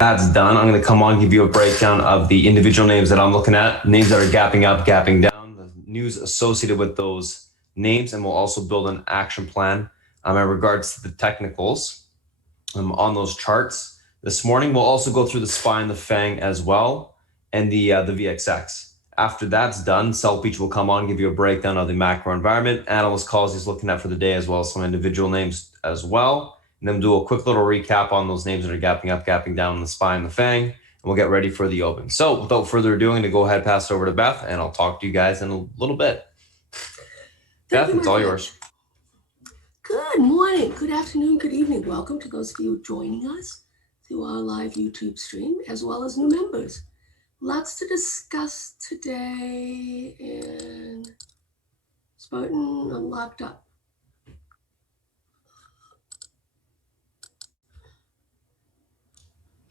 that's done, I'm going to come on, give you a breakdown of the individual names that I'm looking at, names that are gapping up, gapping down, the news associated with those names, and we'll also build an action plan in regards to the technicals on those charts. This morning, we'll also go through the SPY and the FANG as well, and the VXX. After that's done, South Beach will come on, give you a breakdown of the macro environment, analyst calls he's looking at for the day, as well as some individual names as well. And then do a quick little recap on those names that are gapping up, gapping down in the SPY and the FANG, and we'll get ready for the open. So without further ado, I'm going to go ahead, pass it over to Beth, and I'll talk to you guys in a little bit. Beth, it's all yours. Good morning, good afternoon, good evening. Welcome to those of you joining us through our live YouTube stream, as well as new members. Lots to discuss today, and Spartan, I'm locked up.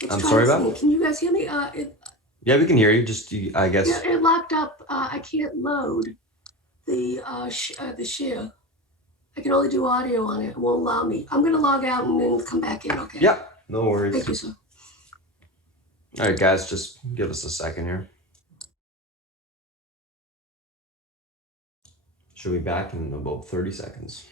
I'm sorry about that. Can you guys hear me? Yeah, we can hear you. Just, I guess. Yeah, it locked up. I can't load the share. I can only do audio on it. It won't allow me. I'm going to log out and then come back in, okay? Yeah, no worries. Thank you, sir. All right, guys, just give us a second here. She'll be back in about 30 seconds.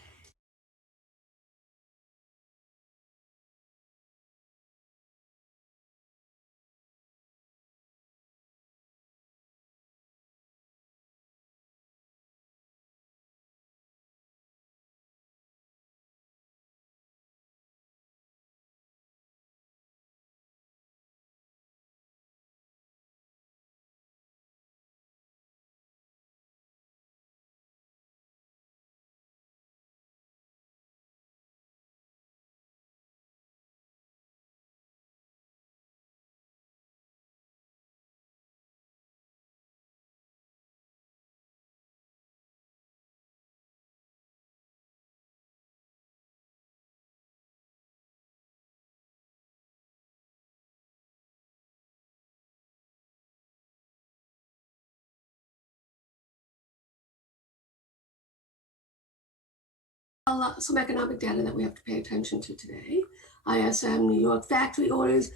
Some economic data that we have to pay attention to today. ISM, New York factory orders,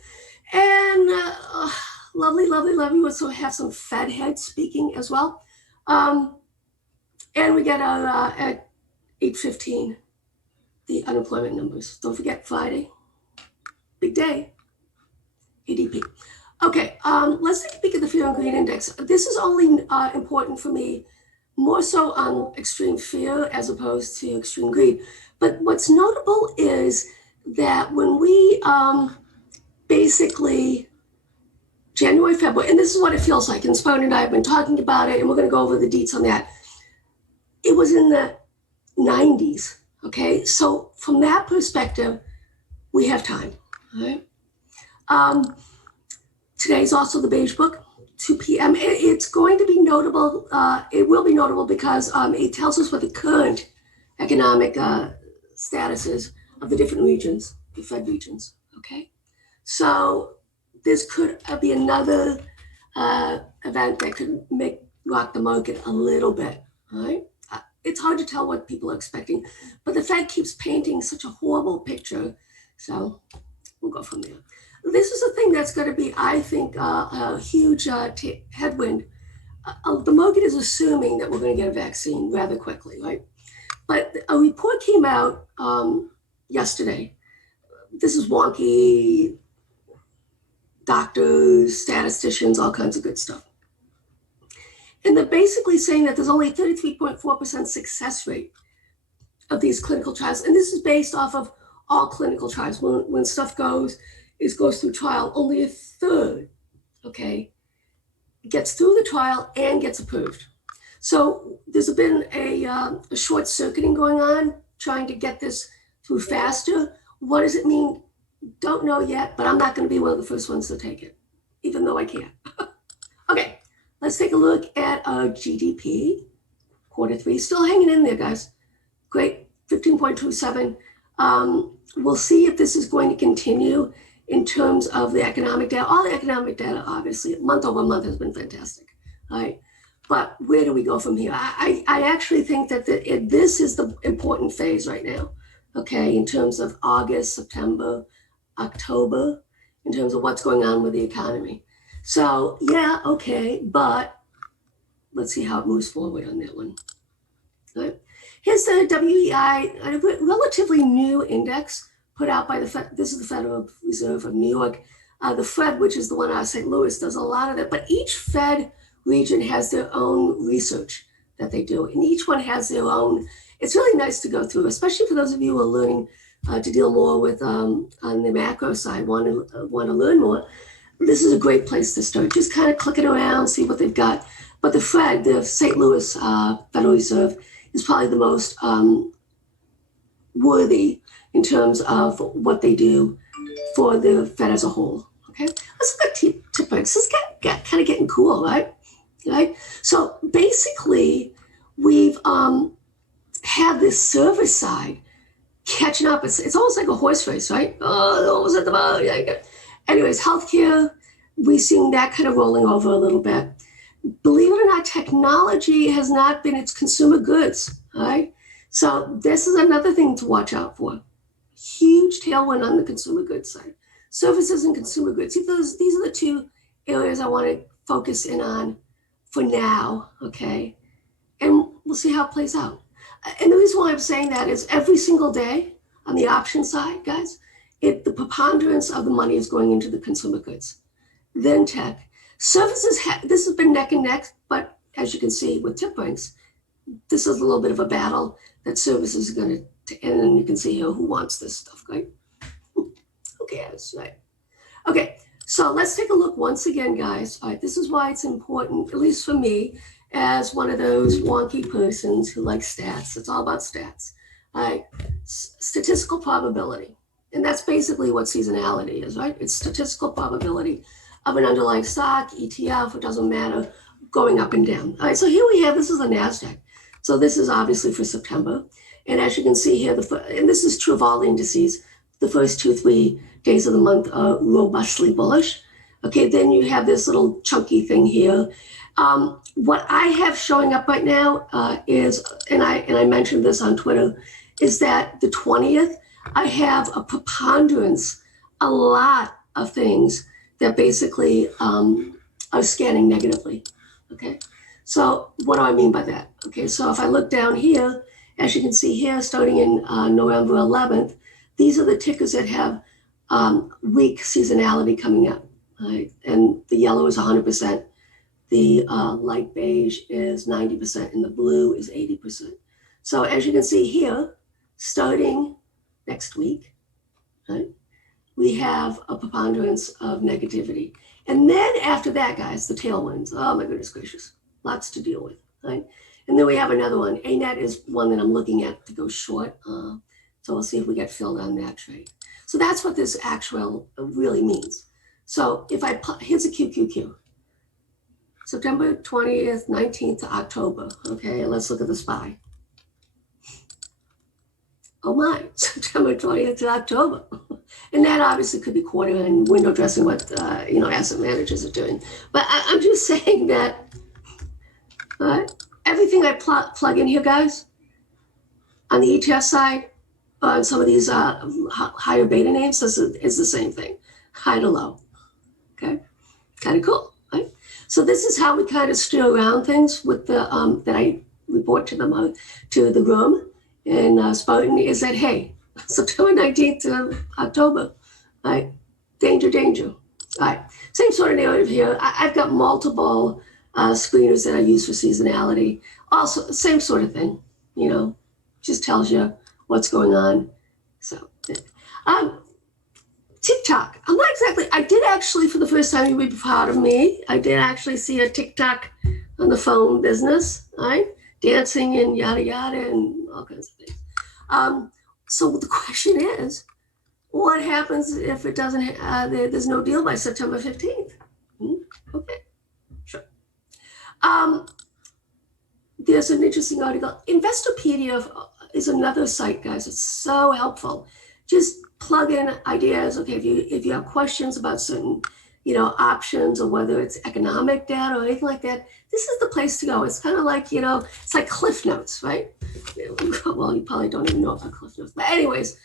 and lovely. We also have some Fed heads speaking as well. And we get at 8:15 the unemployment numbers. Don't forget Friday, big day, ADP. Okay, let's take a peek at the Fear and Greed Index. This is only important for me more so on extreme fear as opposed to extreme greed. But what's notable is that when we basically, January, February, and this is what it feels like, and Spartan and I have been talking about it, and we're going to go over the deets on that. It was in the 90s, okay? So from that perspective, we have time, all right? Today's also the Beige Book. 2 p.m. It's going to be notable. It will be notable because it tells us what the current economic status is of the different regions, the Fed regions, okay? So this could be another event that could rock the market a little bit, all right? It's hard to tell what people are expecting, but the Fed keeps painting such a horrible picture, so we'll go from there. This is a thing that's going to be, I think, a huge headwind. The market is assuming that we're going to get a vaccine rather quickly, right? But a report came out yesterday. This is wonky, doctors, statisticians, all kinds of good stuff. And they're basically saying that there's only a 33.4% success rate of these clinical trials. And this is based off of all clinical trials. When stuff goes through trial, only a third, okay, gets through the trial and gets approved. So there's been a short circuiting going on, trying to get this through faster. What does it mean? Don't know yet, but I'm not going to be one of the first ones to take it, even though I can. Okay, let's take a look at our GDP, Q3, still hanging in there, guys. Great, 15.27. We'll see if this is going to continue in terms of the economic data. All the economic data, obviously, month over month has been fantastic, all right? But where do we go from here? I actually think that this is the important phase right now, okay, in terms of August, September, October, in terms of what's going on with the economy. So yeah, okay, but let's see how it moves forward on that one. All right. Here's the WEI, a relatively new index put out by the Fed. This is the Federal Reserve of New York. The Fed, which is the one out of St. Louis, does a lot of that. But each Fed region has their own research that they do, and each one has their own. It's really nice to go through, especially for those of you who are learning to deal more with on the macro side, want to learn more. This is a great place to start. Just kind of clicking around, see what they've got. But the Fed, the St. Louis Federal Reserve, is probably the most worthy in terms of what they do for the Fed as a whole. Okay, let's look at tip breaks. This is kind of getting cool, right? Right. So basically, we've had this service side catching up. It's almost like a horse race, right? Oh, almost at the bottom. Anyways, healthcare, we're seeing that kind of rolling over a little bit. Believe it or not, technology has not been its consumer goods, all right? So this is another thing to watch out for. Huge tailwind on the consumer goods side. Services and consumer goods. These are the two areas I want to focus in on for now, okay? And we'll see how it plays out. And the reason why I'm saying that is every single day on the option side, guys, the preponderance of the money is going into the consumer goods, then tech. Services, this has been neck and neck, but as you can see with tip ranks, this is a little bit of a battle that services are going to end, and you can see here who wants this stuff, right? Who cares, right? Okay, so let's take a look once again, guys. All right, this is why it's important, at least for me, as one of those wonky persons who likes stats. It's all about stats. All right, statistical probability. And that's basically what seasonality is, right? It's statistical probability of an underlying stock, ETF, it doesn't matter, going up and down. All right, so here we have, this is the Nasdaq. So this is obviously for September. And as you can see here, and this is true of all indices, the first 2-3 days of the month are robustly bullish. Okay, then you have this little chunky thing here. What I have showing up right now is, and I mentioned this on Twitter, is that the 20th, I have a preponderance, a lot of things that basically are scanning negatively, okay? So what do I mean by that? Okay, so if I look down here, as you can see here, starting in November 11th, these are the tickers that have weak seasonality coming up, right? And the yellow is 100%, the light beige is 90%, and the blue is 80%. So as you can see here, starting next week, right? We have a preponderance of negativity. And then after that, guys, the tailwinds. Oh my goodness gracious, lots to deal with, right? And then we have another one. ANET is one that I'm looking at to go short. So we'll see if we get filled on that trade. So that's what this actual really means. So if here's a QQQ. September 20th, 19th to October. Okay, let's look at the SPY. Oh my, September 20th to October. And that obviously could be quarter and window dressing what asset managers are doing. But I'm just saying that everything I plug in here, guys, on the ETF side, on some of these higher beta names, is the same thing, high to low. Okay, kind of cool, right? So this is how we kind of steer around things with the that I report to them to the room. And Spartan is that, hey, September 19th to October, right? Danger, danger. All right, same sort of narrative here. I've got multiple screeners that I use for seasonality. Also, same sort of thing, just tells you what's going on. So, TikTok. I did actually, for the first time, you'll be proud of me. I did actually see a TikTok on the phone business, right? Dancing and yada, yada, and all kinds of things. So the question is, what happens if it doesn't, there's no deal by September 15th? Okay, sure. There's an interesting article. Investopedia is another site, guys. It's so helpful. Just plug in ideas. Okay, if you have questions about certain, options, or whether it's economic data or anything like that, this is the place to go. It's kind of like, it's like Cliff Notes, right? Well, you probably don't even know about Cliff Notes. But anyways,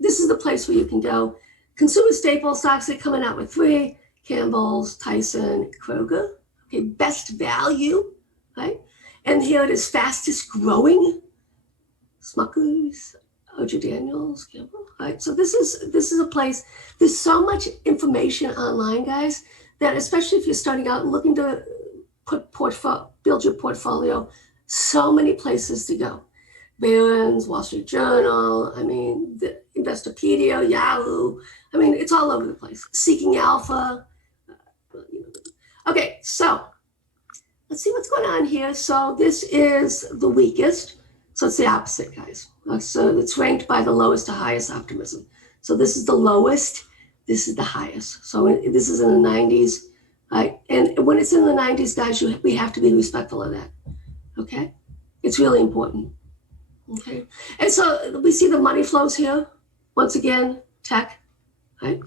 this is the place where you can go, Consumer staple stocks are coming out with 3, Campbell's, Tyson, Kroger. Okay, best value, right? And here it is, fastest growing, Smuckers, OJ Daniels, Campbell, right? So this is a place, there's so much information online, guys, that especially if you're starting out and looking to build your portfolio, so many places to go. Barron's, Wall Street Journal, I mean, the Investopedia, Yahoo, I mean, it's all over the place. Seeking Alpha. Okay, so let's see what's going on here. So this is the weakest. So it's the opposite, guys. So it's ranked by the lowest to highest optimism. So this is the lowest. This is the highest. So this is in the 90s. Right? And when it's in the 90s, guys, we have to be respectful of that. Okay? It's really important. Okay? And so we see the money flows here. Once again, tech. Right?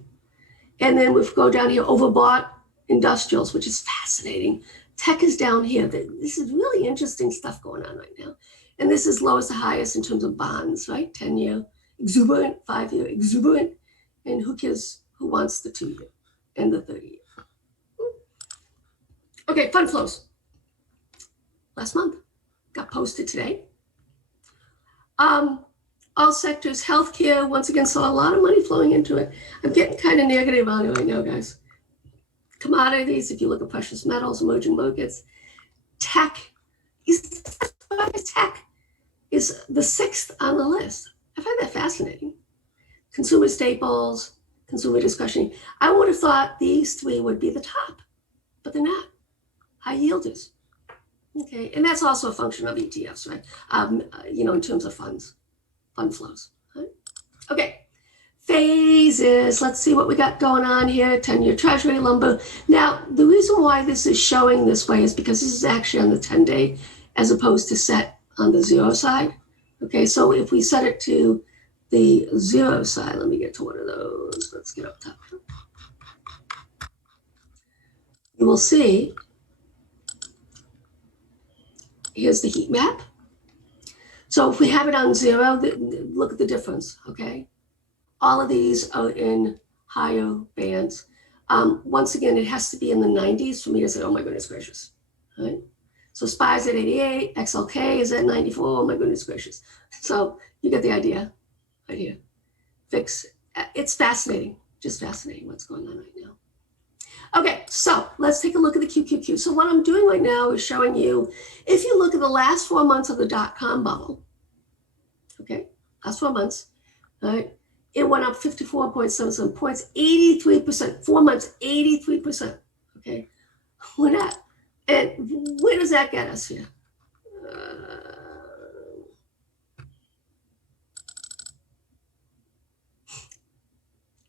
And then we go down here, overbought industrials, which is fascinating. Tech is down here. This is really interesting stuff going on right now. And this is lowest to highest in terms of bonds, right? 10-year, exuberant, 5-year, exuberant. And who wants the 2-year and the 30-year? Okay, fund flows. Last month, got posted today. All sectors, healthcare, once again, saw a lot of money flowing into it. I'm getting kind of negative on it right now, guys. Commodities, if you look at precious metals, emerging markets, tech is the 6th on the list. I find that fascinating. Consumer staples, consumer discretionary. I would have thought these 3 would be the top, but they're not. High yielders. Okay, and that's also a function of ETFs, right? In terms of fund flows. Right? Okay, phases. Let's see what we got going on here. 10-year Treasury, lumber. Now, the reason why this is showing this way is because this is actually on the 10-day as opposed to set on the 0 side. Okay, so if we set it to the 0 side, let me get to one of those. Let's get up top. You will see, here's the heat map. So if we have it on 0, look at the difference, okay? All of these are in higher bands. Once again, it has to be in the 90s for me to say, oh my goodness gracious, right? So SPY's at 88, XLK is at 94, oh my goodness gracious. So you get the idea right here. VIX, it's fascinating, just fascinating what's going on right now. Okay, so let's take a look at the QQQ. So what I'm doing right now is showing you, if you look at the last 4 months of the dot-com bubble, okay, last 4 months, right, it went up 54.77 points, 83%, 4 months, 83%, okay? We're not, and where does that get us here?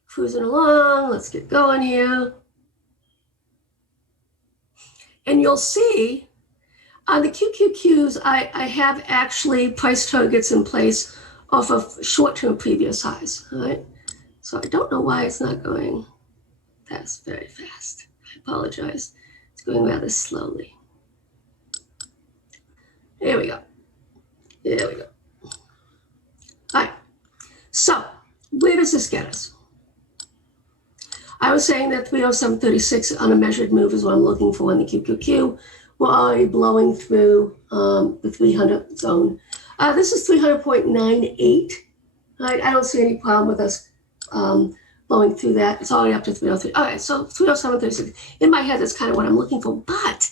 Cruising along, let's get going here. And you'll see on the QQQs, I have actually price targets in place off of short-term previous highs, all right? So I don't know why it's not going very fast. I apologize. It's going rather slowly. There we go. There we go. All right. So where does this get us? I was saying that 307.36 on a measured move is what I'm looking for in the QQQ. We're already blowing through the 300 zone. This is 300.98. Right? I don't see any problem with us blowing through that. It's already up to 303. All right, so 307.36. In my head, that's kind of what I'm looking for. But,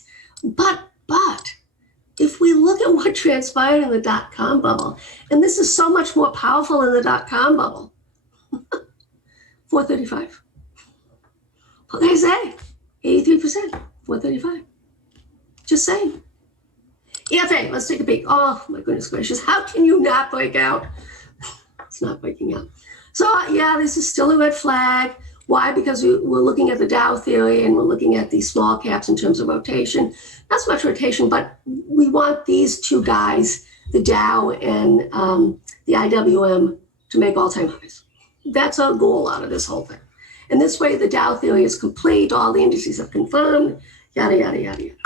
if we look at what transpired in the dot-com bubble, and this is so much more powerful in the dot-com bubble, 435. What can I say? 83%, 435. Just saying. EFA, let's take a peek. Oh my goodness gracious, how can you not break out? It's not breaking out. So yeah, this is still a red flag. Why? Because we're looking at the Dow theory and we're looking at these small caps in terms of rotation. Not so much rotation, but we want these 2 guys, the Dow and the IWM, to make all-time highs. That's our goal out of this whole thing. And this way, the Dow theory is complete. All the indices have confirmed, yada, yada, yada, yada.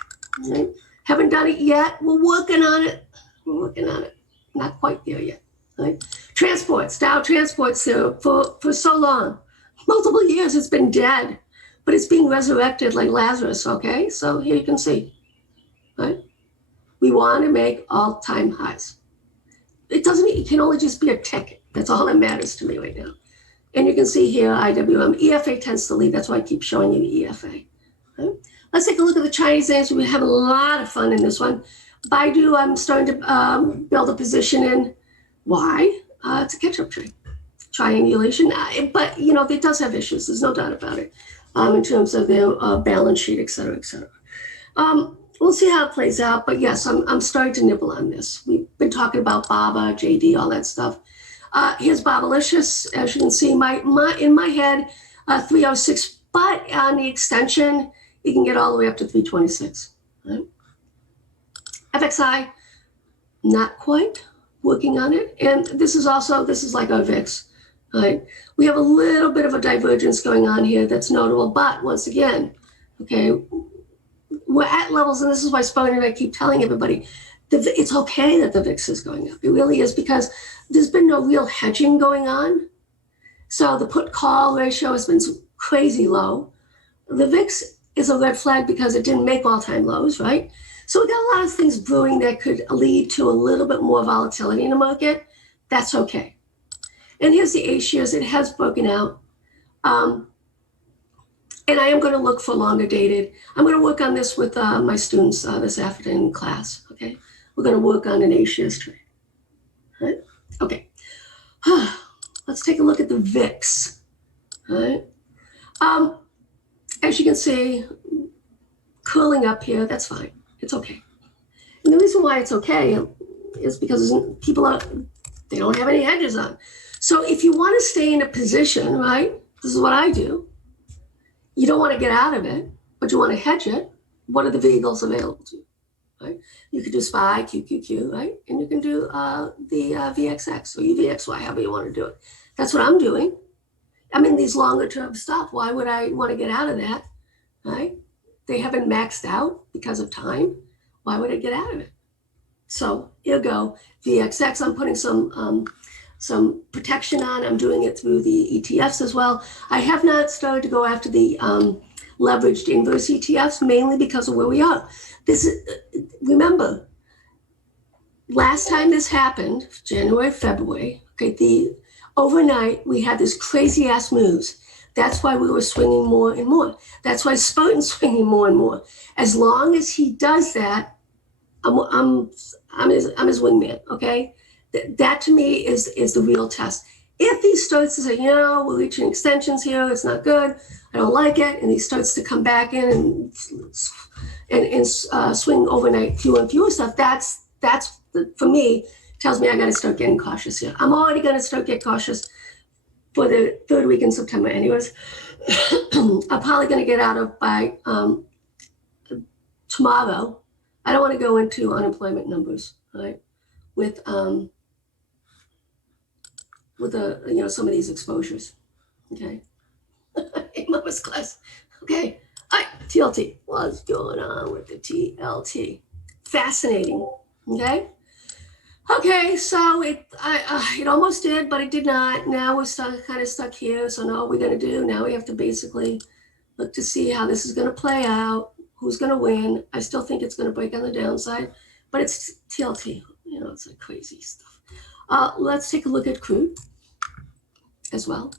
Right? Haven't done it yet. We're working on it. We're working on it. Not quite there yet. Right? Transports, Dow transports for so long. multiple years it's been dead, but it's being resurrected like Lazarus, okay? So here you can see, right? We want to make all-time highs. It can only just be a tick. That's all that matters to me right now. And you can see here, IWM, EFA tends to lead. That's why I keep showing you the EFA. Right? Let's take a look at the Chinese names. We have a lot of fun in this one. Baidu, I'm starting to build a position in. Why? It's a catch-up trade. Triangulation, but you know, it does have issues. There's no doubt about it in terms of their balance sheet, et cetera, et cetera. We'll see how it plays out, but yes, I'm starting to nibble on this. We've been talking about BABA, JD, all that stuff. Here's Babalicious. As you can see, in my head, 306, but on the extension, you can get all the way up to 326. Right? FXI, not quite working on it. And this is like our VIX. Right? We have a little bit of a divergence going on here that's notable, but once again, okay, we're at levels, and this is why Spartan and I keep telling everybody, it's okay that the VIX is going up. It really is, because there's been no real hedging going on. So the put-call ratio has been crazy low. The VIX is a red flag because it didn't make all-time lows, right? So we got a lot of things brewing that could lead to a little bit more volatility in the market. That's okay. And here's the A-shares. It has broken out. And I am going to look for longer dated. I'm going to work on this with my students this afternoon in class, okay? We're going to work on an A-shares trade, right? Okay. Let's take a look at the VIX, all right? As you can see, curling up here, that's fine. It's okay. And the reason why it's okay is because they don't have any hedges on. So if you want to stay in a position, right, this is what I do. You don't want to get out of it, but you want to hedge it. What are the vehicles available to you, right? You could do SPY, QQQ, right? And you can do the VXX or UVXY, however you want to do it. That's what I'm doing. I'm in these longer term stuff. Why would I want to get out of that, right? They haven't maxed out because of time. Why would I get out of it? So here you go, VXX. I'm putting some protection on. I'm doing it through the ETFs as well. I have not started to go after the leveraged inverse ETFs, mainly because of where we are. Remember, last time this happened, January, February, okay, overnight, we had these crazy ass moves. That's why we were swinging more and more. That's why Spartan's swinging more and more. As long as he does that, I'm his wingman, okay? That to me is the real test. If he starts to say, we're reaching extensions here, it's not good, I don't like it, and he starts to come back in and swing overnight fewer and fewer stuff, for me, tells me I got to start getting cautious here. I'm already going to start getting cautious for the third week in September anyways. I'm probably going to get out of by tomorrow. I don't want to go into unemployment numbers, right? With some of these exposures, okay? In Mama's class, okay? All right, TLT, what's going on with the TLT? Fascinating, okay? Okay, so it almost did, but it did not. Now we're kind of stuck here, so now what we're gonna do, now we have to basically look to see how this is gonna play out, who's gonna win. I still think it's gonna break on the downside, but it's TLT, it's like crazy stuff. Let's take a look at crude as well.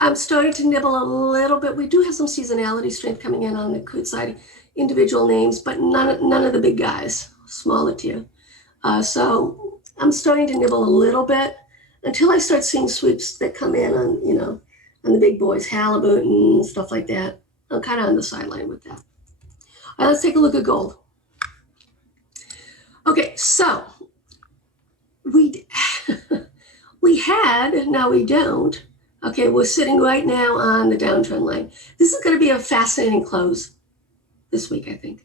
I'm starting to nibble a little bit. We do have some seasonality strength coming in on the crude side, individual names, but none of the big guys, smaller tier. So I'm starting to nibble a little bit until I start seeing sweeps that come in on, on the big boys, Halliburton, stuff like that. I'm kind of on the sideline with that. All right, let's take a look at gold. Okay, so we had, now we don't. Okay, we're sitting right now on the downtrend line. This is going to be a fascinating close this week, I think,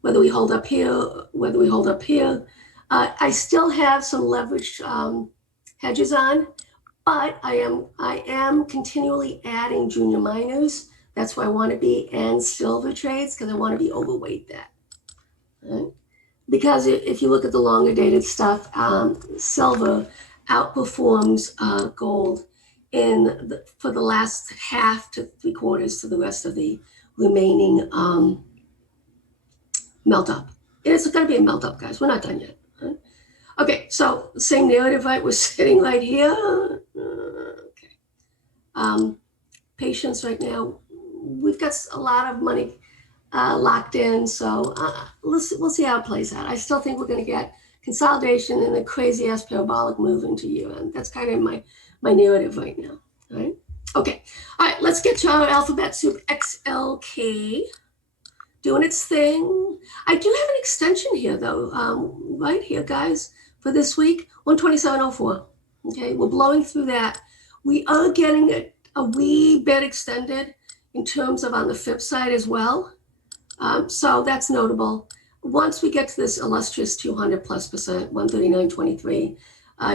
whether we hold up here, whether we hold up here. I still have some leveraged hedges on, but I am continually adding junior miners. That's where I want to be, and silver trades, because I want to be overweight that. Right? Because if you look at the longer dated stuff, silver outperforms gold for the last half to 3/4 to the rest of the remaining melt up. It's going to be a melt up, guys. We're not done yet. Right? Okay, so same narrative, right? We're sitting right here. Okay. Patience right now. We've got a lot of money locked in, so we'll see how it plays out. I still think we're going to get consolidation and a crazy ass parabolic move into year-end. That's kind of my narrative right now. All right. Okay. All right. Let's get to our alphabet soup. XLK doing its thing. I do have an extension here though, right here, guys, for this week. 127.04. Okay. We're blowing through that. We are getting a wee bit extended in terms of on the FIP side as well. So that's notable. Once we get to this illustrious 200+%, 139.23,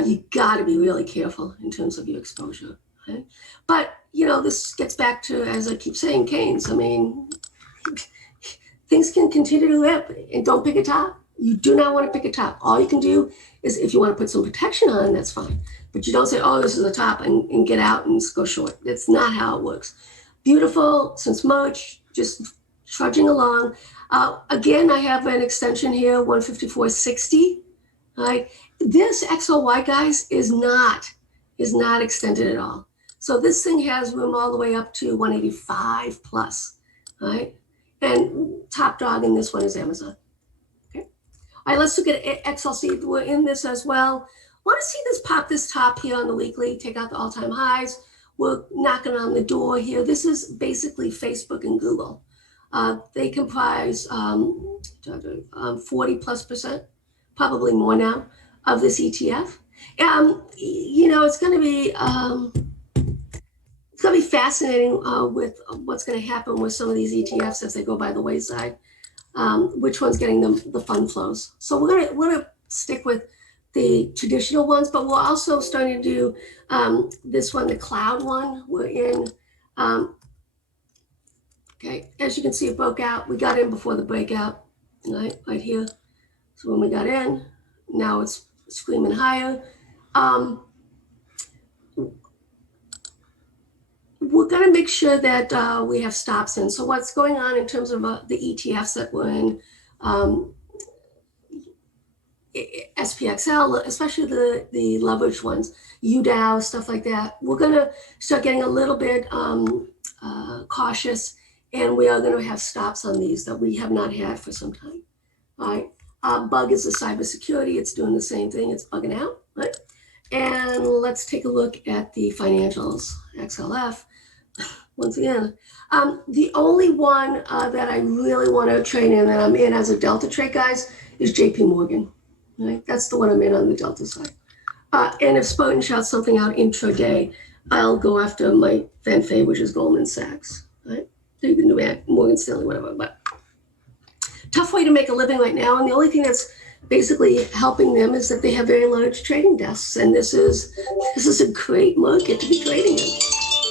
you got to be really careful in terms of your exposure. Okay? But, this gets back to, as I keep saying, Keynes. I mean, things can continue to rip, and don't pick a top. You do not want to pick a top. All you can do is, if you want to put some protection on, that's fine. But you don't say, oh, this is the top, and get out and go short. That's not how it works. Beautiful since March, just trudging along. Again, I have an extension here, 154.60. Right? This XLY, guys, is not extended at all. So this thing has room all the way up to 185 plus. Right? And top dog in this one is Amazon. Okay. All right, let's look at XLC. We're in this as well. Want to see this pop this top here on the weekly, take out the all-time highs. We're knocking on the door here. This is basically Facebook and Google. They comprise 40+%, probably more now, of this ETF. It's going to be fascinating with what's going to happen with some of these ETFs as they go by the wayside. Which one's getting the fund flows? So we're gonna stick with the traditional ones, but we're also starting to do this one, the cloud one. We're in. Okay, as you can see, it broke out. We got in before the breakout, right here. So when we got in, now it's screaming higher. We're going to make sure that we have stops in. So what's going on in terms of the ETFs that we're in, SPXL, especially the leveraged ones, UDAO, stuff like that. We're going to start getting a little bit cautious, and we are going to have stops on these that we have not had for some time. All right. Bug is the cybersecurity. It's doing the same thing. It's bugging out, right? And let's take a look at the financials, XLF. Once again, the only one that I really want to trade in, that I'm in as a Delta trade, guys, is JP Morgan. Right? That's the one I'm in on the Delta side. And if Spartan shouts something out intraday, I'll go after my fan fave, which is Goldman Sachs. Right? You can do Morgan Stanley, whatever. But tough way to make a living right now. And the only thing that's basically helping them is that they have very large trading desks, and this is a great market to be trading in.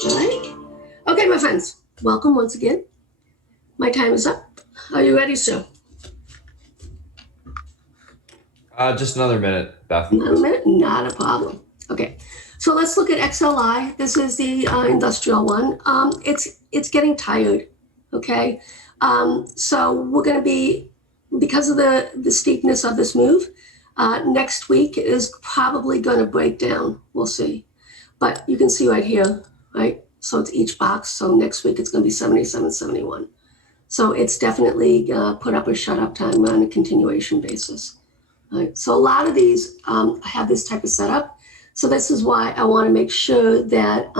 All right. Okay, my friends, welcome once again. My time is up. Are you ready, sir? Just another minute, Beth. Another minute? Not a problem. Okay, so let's look at XLI. This is the industrial one. It's getting tired, okay? So we're going to be, because of the steepness of this move, next week is probably going to break down. We'll see. But you can see right here, right? So it's each box. So next week it's going to be 77.71. So it's definitely put up or shut up time on a continuation basis. Right? So a lot of these have this type of setup. So this is why I want to make sure that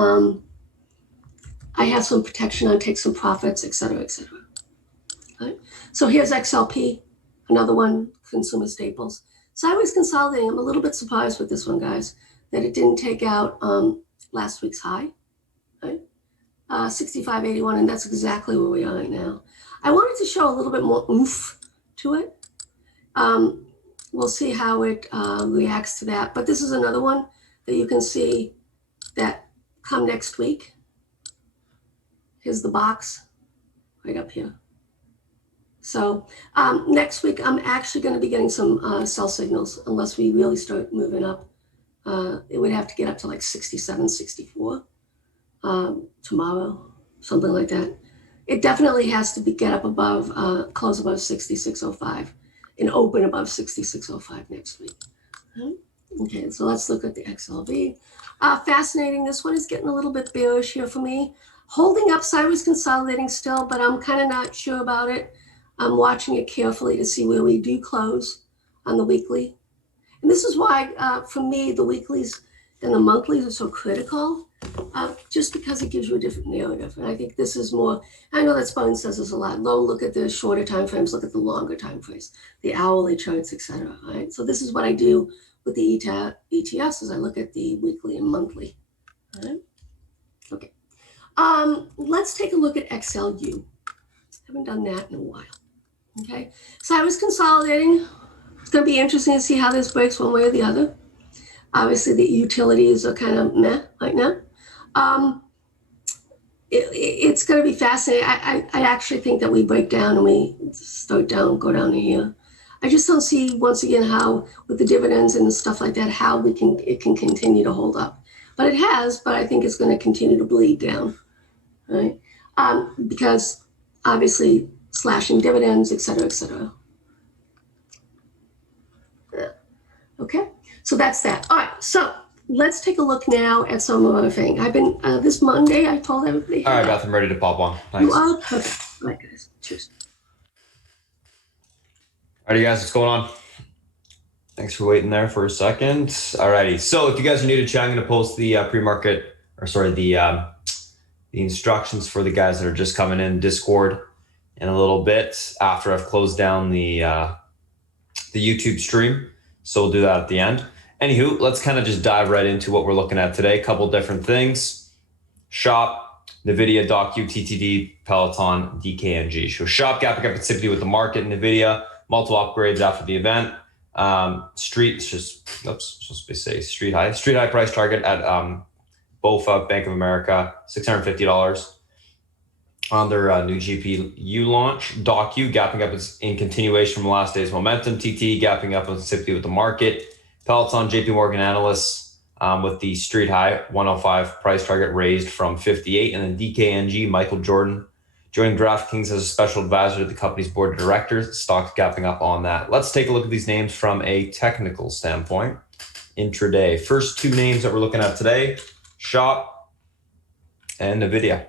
I have some protection on, take some profits, et cetera, et cetera. Right? So here's XLP, another one, consumer staples. Sideways consolidating. I'm a little bit surprised with this one, guys, that it didn't take out last week's high. Right? 65.81, and that's exactly where we are right now. I wanted to show a little bit more oomph to it. We'll see how it reacts to that. But this is another one that you can see that come next week. Here's the box right up here. So next week, I'm actually going to be getting some sell signals unless we really start moving up It would have to get up to like 67, 64 tomorrow, something like that. It definitely has to get up above, close above 66.05 and open above 66.05 next week. Okay, so let's look at the XLV. Fascinating. This one is getting a little bit bearish here for me. Holding up, sideways consolidating still, but I'm kind of not sure about it. I'm watching it carefully to see where we do close on the weekly. And this is why, for me, the weeklies and the monthlies are so critical, just because it gives you a different narrative. And I think this is more, I know that Spartan says this a lot. Don't look at the shorter time frames, look at the longer time frames, the hourly charts, etc. Right? So this is what I do with the ETFs, is I look at the weekly and monthly. Right? Okay. Let's take a look at XLU. Haven't done that in a while. Okay. So I was consolidating. It's going to be interesting to see how this breaks one way or the other. Obviously, the utilities are kind of meh right now. It's going to be fascinating. I actually think that we break down and we start down, go down to here. I just don't see, once again, how with the dividends and stuff like that, how it can continue to hold up. But it has, but I think it's going to continue to bleed down, right? Because obviously slashing dividends, et cetera, et cetera. Okay, so that's that. All right, so let's take a look now at some other thing. I've been, this Monday, I told everybody. All right, Beth, I'm ready to pop on. Thanks. You are perfect. All right, guys, cheers. All right, guys, what's going on? Thanks for waiting there for a second. All righty, so if you guys are new to chat, I'm going to post the the instructions for the guys that are just coming in Discord in a little bit after I've closed down the YouTube stream. So we'll do that at the end. Anywho, let's kind of just dive right into what we're looking at today. A couple different things. Shop, NVIDIA, DocU, TTD, Peloton, DKNG. So Shop gapping up sympathy with the market, NVIDIA, multiple upgrades after the event. Street high price target at BOFA, Bank of America, $650 on their new GPU launch. DocU gapping up in continuation from last day's momentum. TT gapping up in sympathy with the market. Peloton, JP Morgan analysts with the street high 105 price target raised from 58. And then DKNG, Michael Jordan joined DraftKings as a special advisor to the company's board of directors. Stocks gapping up on that. Let's take a look at these names from a technical standpoint. Intraday. First two names that we're looking at today, Shop and NVIDIA.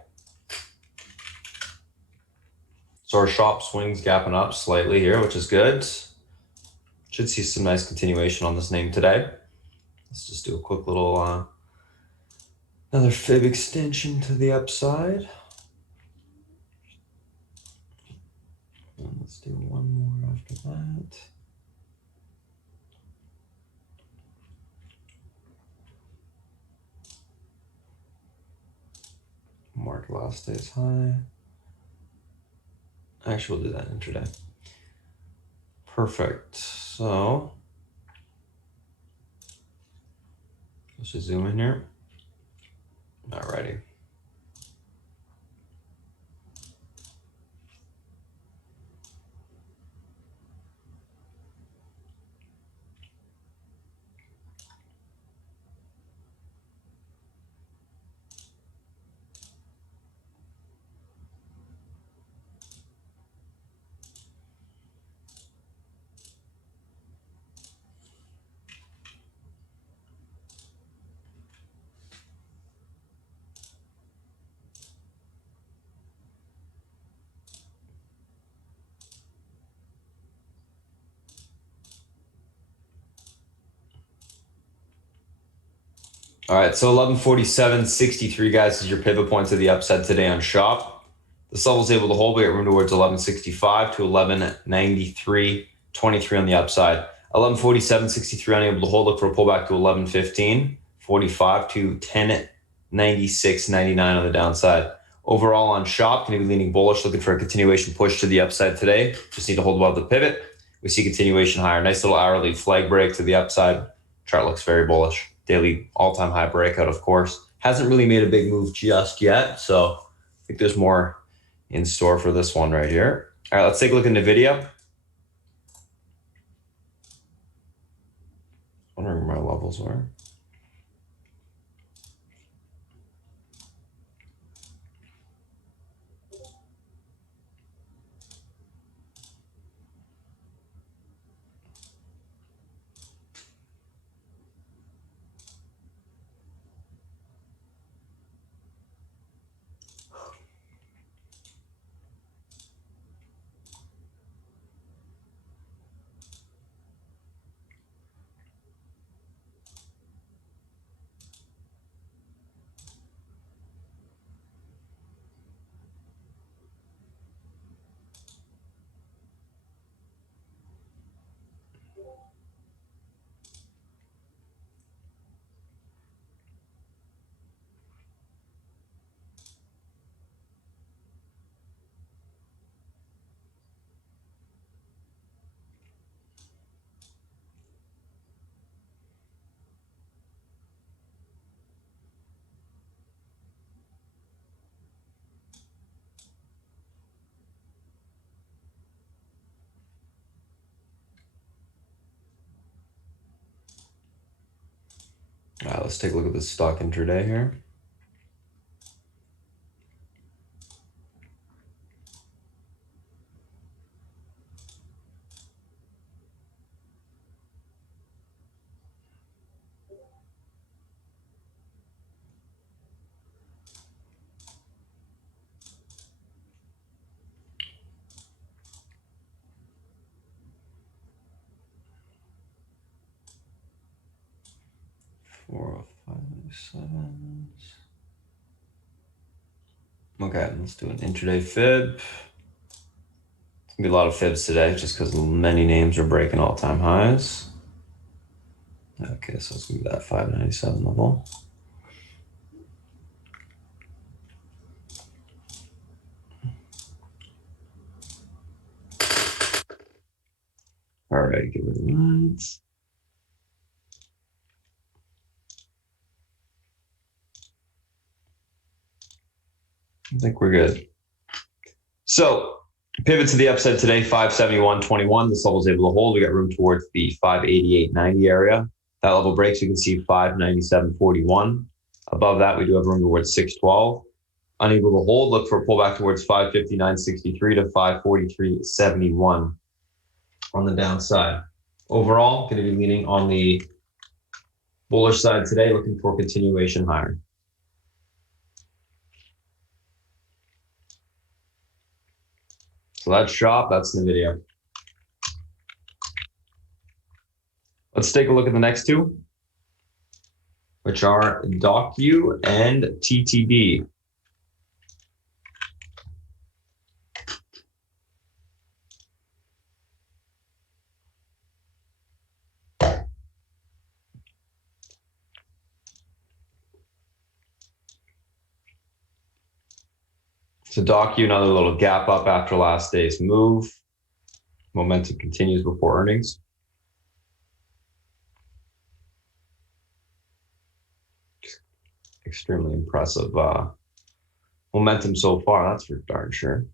So our Shop swings gapping up slightly here, which is good. Should see some nice continuation on this name today. Let's just do a quick little another fib extension to the upside. And let's do one more after that. Mark last day's high. Actually, we'll do that intraday. Perfect. So let's just zoom in here. Alrighty. All right, so 1147.63, guys, is your pivot point to the upside today on Shop. This level is able to hold. We got room towards 1165 to 1193.23 on the upside. 1147.63 unable to hold. Look for a pullback to 1115.45 to 1096.99 on the downside. Overall on Shop, going to be leaning bullish, looking for a continuation push to the upside today. Just need to hold above the pivot. We see continuation higher. Nice little hourly flag break to the upside. Chart looks very bullish. Daily all-time high breakout, of course. Hasn't really made a big move just yet, so I think there's more in store for this one right here. All right, let's take a look at NVIDIA. Wondering where my levels are. All right, let's take a look at the stock intraday here. Four, 5, 7. Okay, let's do an intraday fib. It's gonna be a lot of fibs today just because many names are breaking all-time highs. Okay, so let's move that 597 level. All right, get rid of that. I think we're good. So pivot to the upside today, 571.21. This level is able to hold. We got room towards the 588.90 area. That level breaks, you can see 597.41. Above that, we do have room towards 612. Unable to hold, look for a pullback towards 559.63 to 543.71 on the downside. Overall, going to be leaning on the bullish side today, looking for continuation higher. So that's shop, that's the video. Let's take a look at the next two, which are DocU and TTB. So DocU, another little gap up after last day's move. Momentum continues before earnings. Extremely impressive momentum so far, that's for darn sure.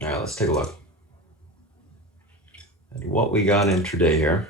All right, let's take a look at what we got intraday here.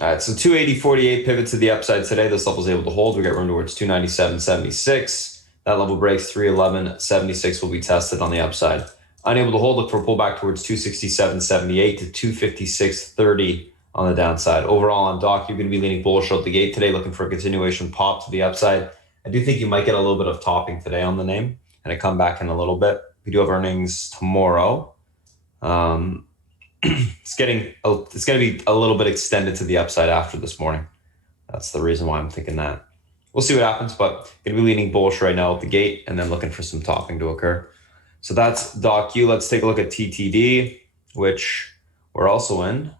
All right, so 280.48 pivot to the upside today. This level is able to hold. We got room towards 297.76. That level breaks 311.76 will be tested on the upside. Unable to hold, look for a pullback towards 267.78 to 256.30 on the downside. Overall on Doc, you're going to be leaning bullish out the gate today, looking for a continuation pop to the upside. I do think you might get a little bit of topping today on the name, and I come back in a little bit. We do have earnings tomorrow. It's going to be a little bit extended to the upside after this morning. That's the reason why I'm thinking that. We'll see what happens, but going to be leaning bullish right now at the gate and then looking for some topping to occur. So that's DocU. Let's take a look at TTD, which we're also in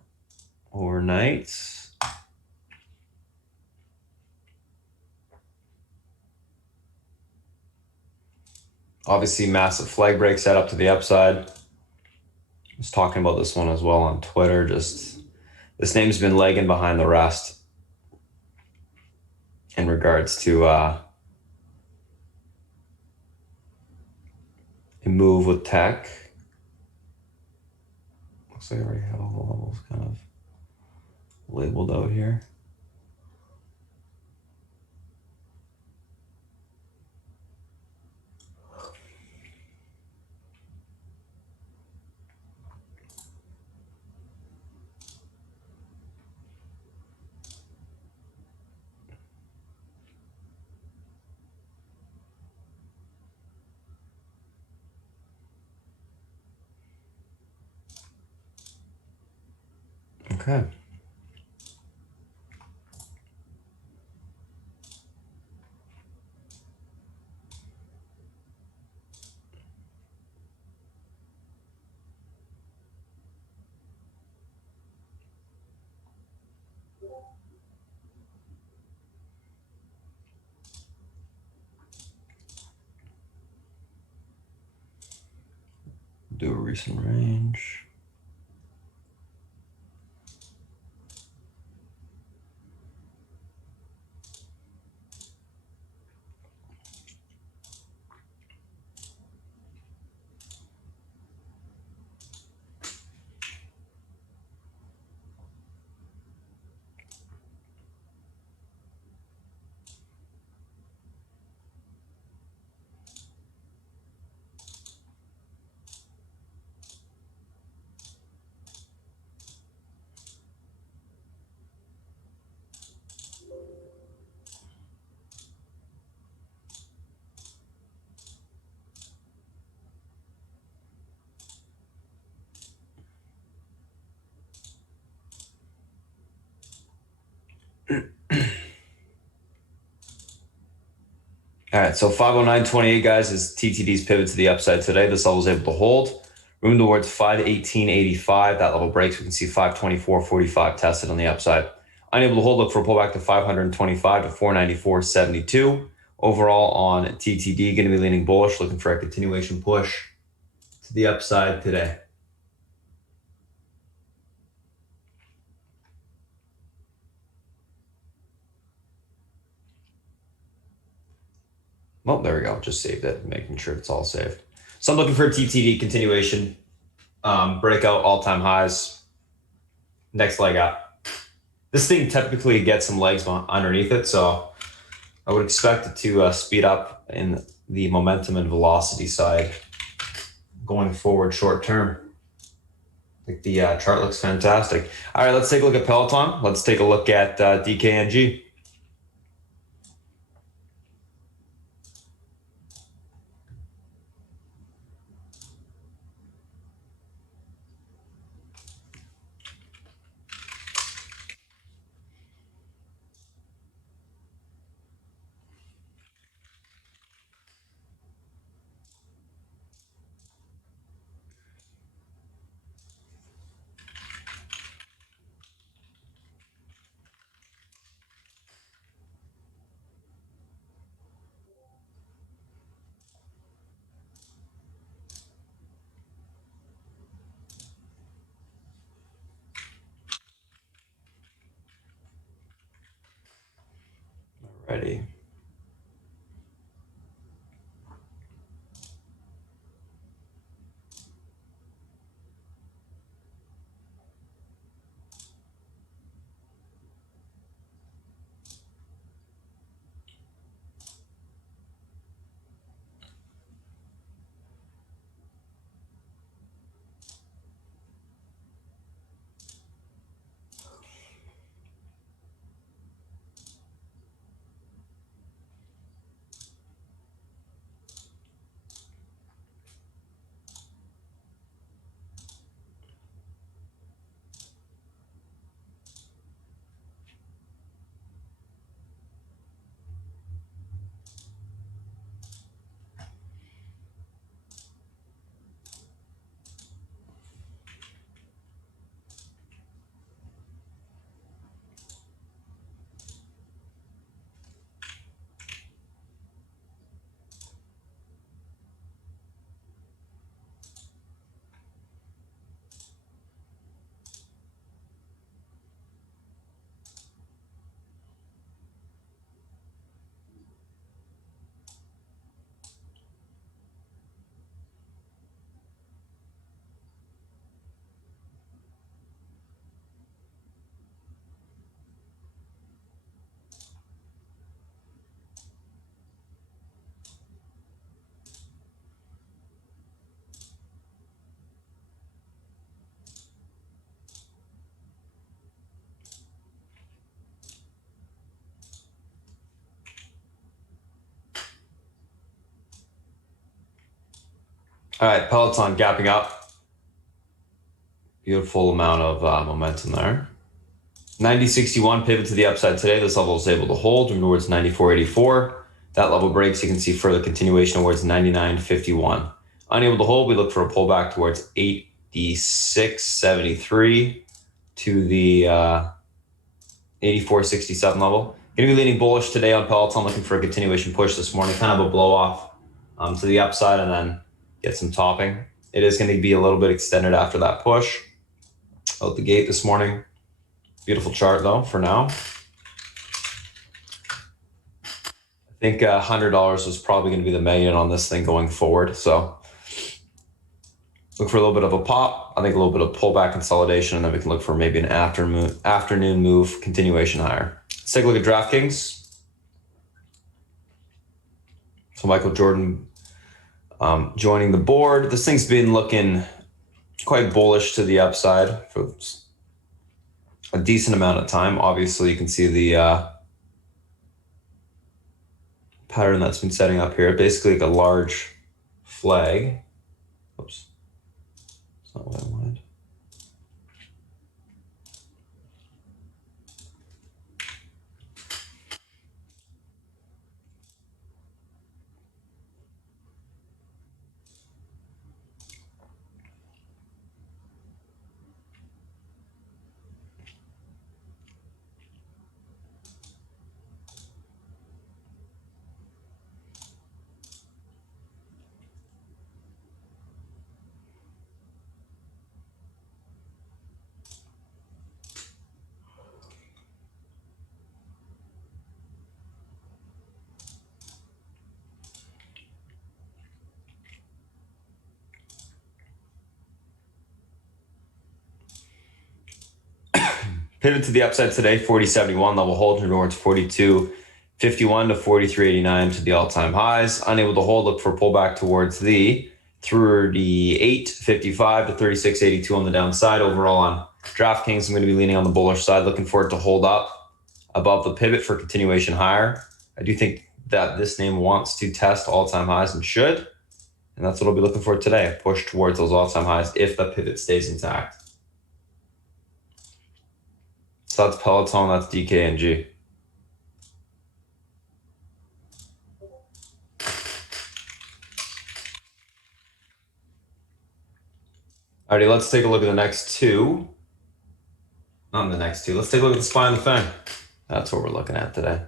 overnight. Obviously, massive flag break set up to the upside. I was talking about this one as well on Twitter. Just this name's been lagging behind the rest in regards to a move with tech. Looks like I already have all the levels kind of labeled out here. Okay. Do a recent range. All right, so 509.28, guys, is TTD's pivot to the upside today. This level was able to hold. Room towards 518.85. That level breaks. We can see 524.45 tested on the upside. Unable to hold, look for a pullback to 525 to 494.72. Overall on TTD, going to be leaning bullish, looking for a continuation push to the upside today. Well, there we go. Just saved it, making sure it's all saved. So I'm looking for a TTD continuation, breakout, all-time highs, next leg up. This thing typically gets some legs underneath it, so I would expect it to speed up in the momentum and velocity side going forward short term. I think the chart looks fantastic. All right, let's take a look at Peloton. Let's take a look at DKNG. Ready. All right, Peloton gapping up. Beautiful amount of momentum there. 90.61 pivot to the upside today. This level is able to hold towards 94.84. That level breaks, you can see further continuation towards 99.51. Unable to hold, we look for a pullback towards 86.73 to the 84.67 level. Going to be leaning bullish today on Peloton, looking for a continuation push this morning, kind of a blow off to the upside and then get some topping. It is going to be a little bit extended after that push out the gate this morning. Beautiful chart though for now. I think $100 was probably going to be the median on this thing going forward. So look for a little bit of a pop. I think a little bit of pullback consolidation, and then we can look for maybe an afternoon move continuation higher. Let's take a look at DraftKings. So Michael Jordan joining the board. This thing's been looking quite bullish to the upside for a decent amount of time. Obviously, you can see the pattern that's been setting up here. Basically like a large flag. Oops. That's not what I wanted. Pivot to the upside today, 40.71 level hold towards 42.51 to 43.89 to the all-time highs. Unable to hold, look for pullback towards the 38.55 to 36.82 on the downside. Overall on DraftKings, I'm going to be leaning on the bullish side, looking for it to hold up above the pivot for continuation higher. I do think that this name wants to test all-time highs and should, and that's what I'll be looking for today, a push towards those all-time highs if the pivot stays intact. So that's Peloton, that's DKNG. Alrighty, let's take a look at the next two. Not the next two. Let's take a look at the SPY and the FANG. That's what we're looking at today.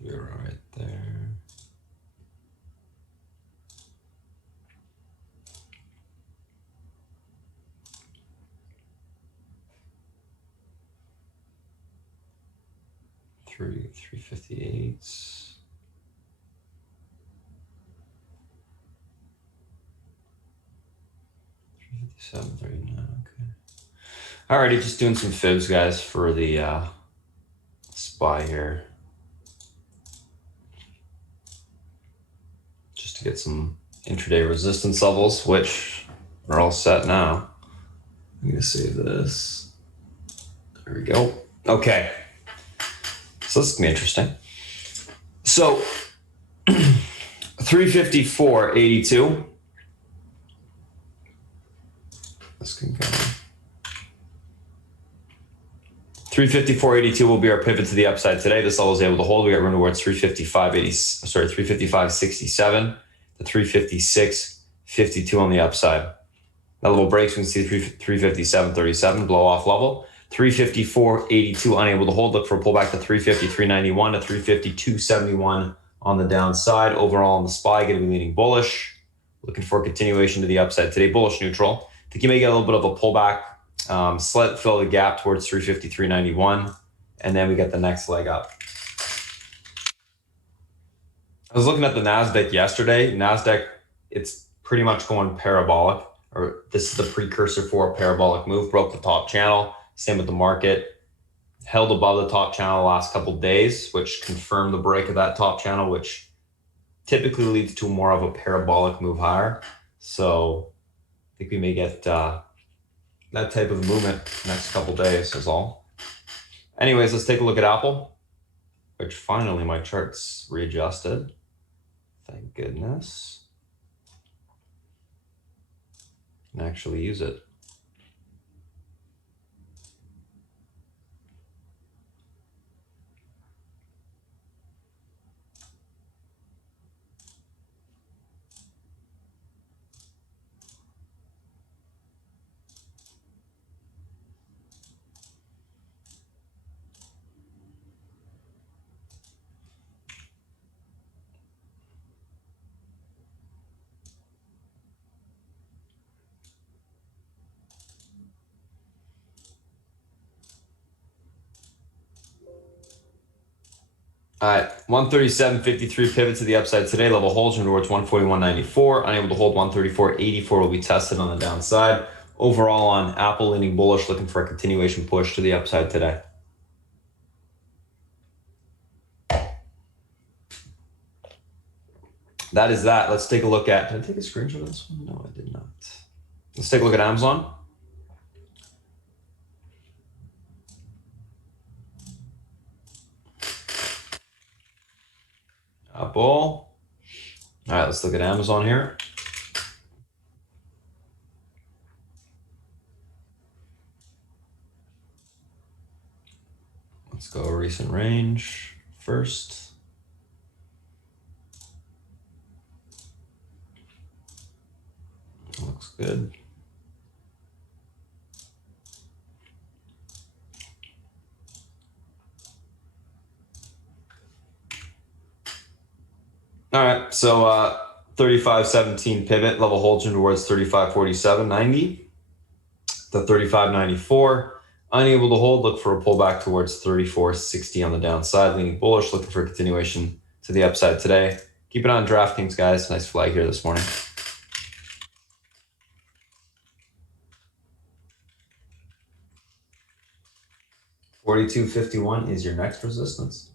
Should be right there. Three 358s. 357.39. Okay. Alrighty, just doing some fibs, guys, for the SPY here. Just to get some intraday resistance levels, which are all set now. I'm gonna save this. There we go. Okay. So this is gonna be interesting. So 354.82. This can go. 354.82 will be our pivot to the upside today. This level is able to hold. We got room towards 355.67 to 356.52 on the upside. That level breaks, we can see 357.37 blow off level. 354.82 unable to hold. Look for a pullback to 353.91 to 352.71 on the downside. Overall on the SPY, going to be leaning bullish. Looking for a continuation to the upside today. Bullish neutral. I think you may get a little bit of a pullback. Slight fill the gap towards 353.91, and then we get the next leg up. I was looking at the Nasdaq yesterday. Nasdaq, it's pretty much going parabolic, or this is the precursor for a parabolic move. Broke the top channel. Same with the market. Held above the top channel the last couple of days, which confirmed the break of that top channel, which typically leads to more of a parabolic move higher. So I think we may get that type of movement next couple days is all. Anyways, let's take a look at Apple, which finally my chart's readjusted. Thank goodness. Can actually use it. All right, 137.53 pivot to the upside today. Level holds towards 141.94. Unable to hold 134.84 will be tested on the downside. Overall on Apple, leaning bullish, looking for a continuation push to the upside today. That is that. Let's take a look at, did I take a screenshot of this one? No, I did not. Let's take a look at Amazon. Apple. All right, let's look at Amazon here. Let's go recent range first. Looks good. All right, so 35.17 pivot, level holds towards 35.47.90 to 35.94. Unable to hold, look for a pullback towards 34.60 on the downside. Leaning bullish, looking for a continuation to the upside today. Keep it on DraftKings, guys. Nice flag here this morning. $42.51 is your next resistance.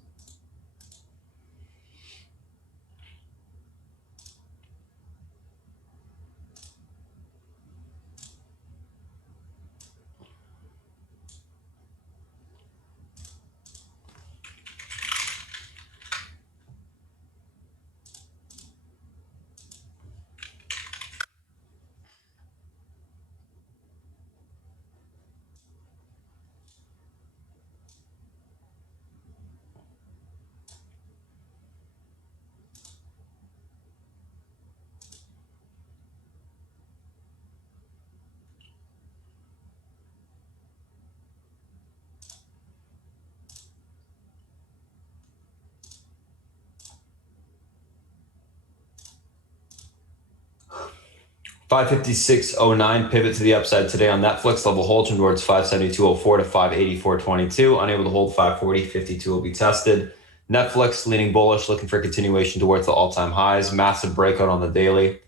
556.09 pivot to the upside today on Netflix. Level hold towards 572.04 to 584.22. Unable to hold 540.52 will be tested. Netflix leaning bullish, looking for continuation towards the all-time highs. Massive breakout on the daily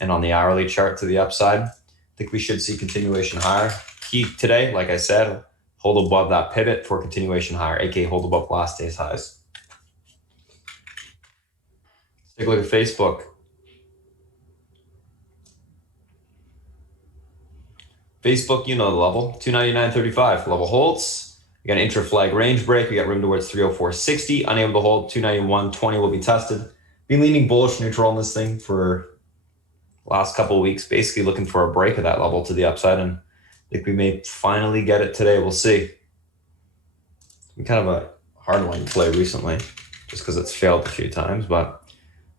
and on the hourly chart to the upside. I think we should see continuation higher. Key today, like I said, hold above that pivot for continuation higher, aka hold above last day's highs. Let's take a look at Facebook. Facebook, you know the level, 299.35. Level holds. We got an intra-flag range break. We got room towards 304.60. Unable to hold, 291.20 will be tested. Been leaning bullish neutral on this thing for last couple of weeks, basically looking for a break of that level to the upside, and I think we may finally get it today. We'll see. It's been kind of a hard one to play recently, just because it's failed a few times, but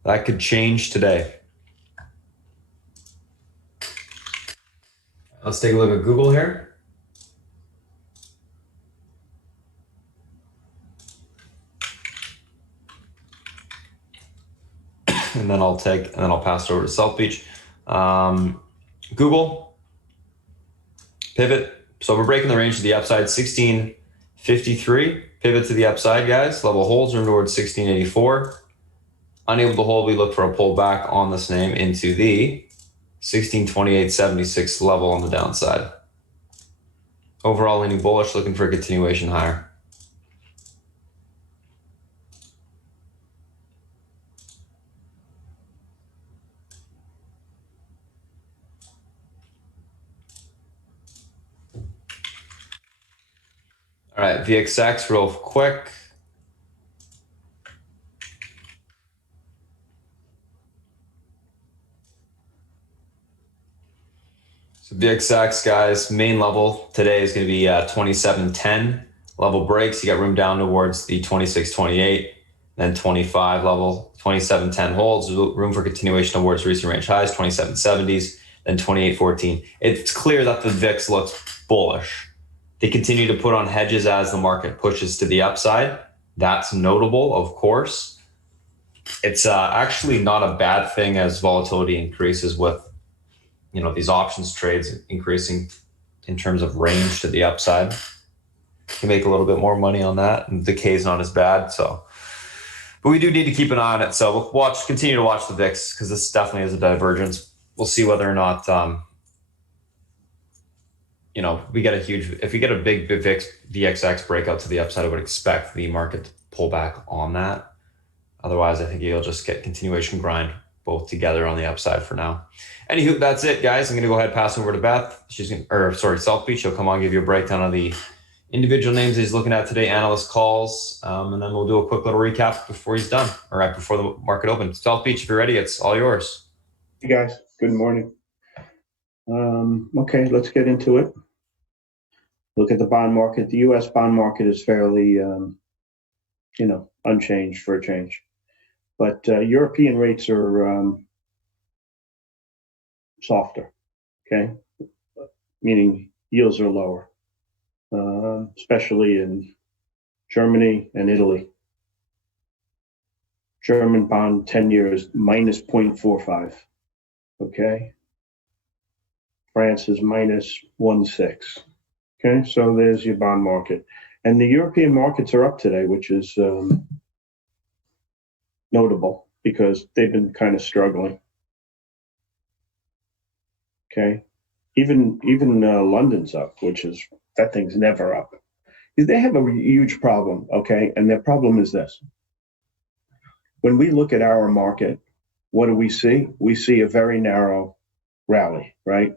that could change today. Let's take a look at Google here. And then I'll pass it over to South Beach. Google pivot. So we're breaking the range to the upside, 1653. Pivot to the upside, guys. Level holds room towards 1684. Unable to hold, we look for a pullback on this name into the 1628.76 level on the downside. Overall, leaning bullish, looking for a continuation higher. All right, VXX real quick. So VXX, guys, main level today is going to be 27.10. Level breaks, you got room down towards the 26.28, then 25 level, 27.10 holds, room for continuation towards recent range highs, 27.70s, then 28.14. It's clear that the VIX looks bullish. They continue to put on hedges as the market pushes to the upside. That's notable, of course. It's actually not a bad thing as volatility increases with these options trades increasing in terms of range to the upside. You can make a little bit more money on that, and decay is not as bad. But we do need to keep an eye on it. So we'll continue to watch the VIX because this definitely is a divergence. We'll see whether or not if we get a big VXX breakout to the upside, I would expect the market to pull back on that. Otherwise, I think you'll just get continuation grind both together on the upside for now. Anywho, that's it, guys. I'm going to go ahead and pass over to Beth. South Beach. She'll come on and give you a breakdown of the individual names he's looking at today, analyst calls, and then we'll do a quick little recap before he's done, or right before the market opens. South Beach, if you're ready, it's all yours. Hey, guys. Good morning. Okay, let's get into it. Look at the bond market. The U.S. bond market is fairly, unchanged for a change. But European rates are softer, okay? Meaning yields are lower, especially in Germany and Italy. German bond 10 years minus 0.45, okay? France is minus 1.6, okay? So there's your bond market. And the European markets are up today, which is notable because they've been kind of struggling. Okay, even London's up, that thing's never up. They have a huge problem. Okay, and their problem is this: when we look at our market, what do we see? We see a very narrow rally, right?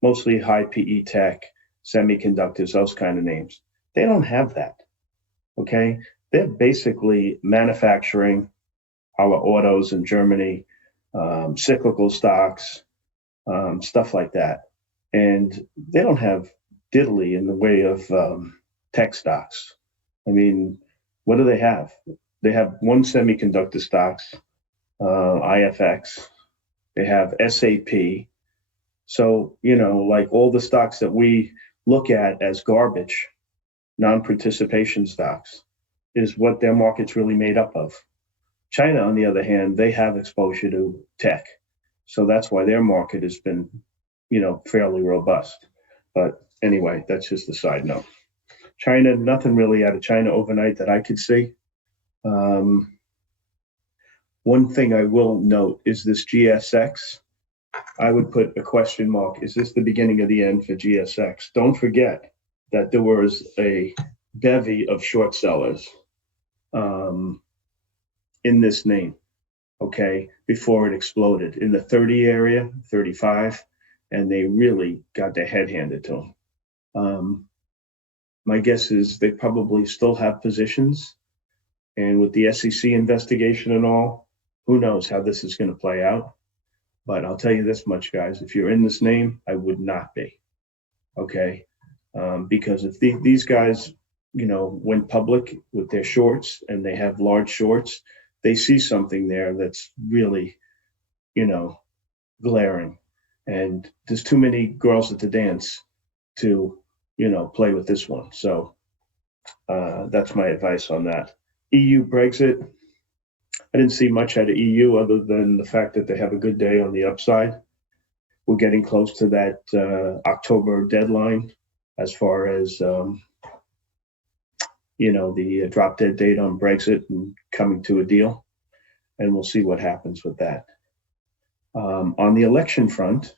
Mostly high PE tech, semiconductors, those kind of names. They don't have that. Okay, they're basically manufacturing. Our autos in Germany, cyclical stocks, stuff like that. And they don't have diddly in the way of tech stocks. I mean, what do they have? They have one semiconductor stocks, IFX. They have SAP. So, like all the stocks that we look at as garbage, non-participation stocks, is what their market's really made up of. China, on the other hand, they have exposure to tech. So that's why their market has been, fairly robust. But anyway, that's just a side note. China, nothing really out of China overnight that I could see. One thing I will note is this GSX. I would put a question mark. Is this the beginning of the end for GSX? Don't forget that there was a bevy of short sellers in this name, okay, before it exploded in the 30 area, 35, and they really got their head handed to them. My guess is they probably still have positions, and with the SEC investigation and all, who knows how this is going to play out. But I'll tell you this much, guys, if you're in this name, I would not be, okay? Because if these guys, went public with their shorts and they have large shorts, they see something there that's really, glaring. And there's too many girls at the dance to, play with this one. So that's my advice on that. EU Brexit. I didn't see much out of EU other than the fact that they have a good day on the upside. We're getting close to that October deadline as far as, the drop dead date on Brexit and coming to a deal. And we'll see what happens with that. On the election front,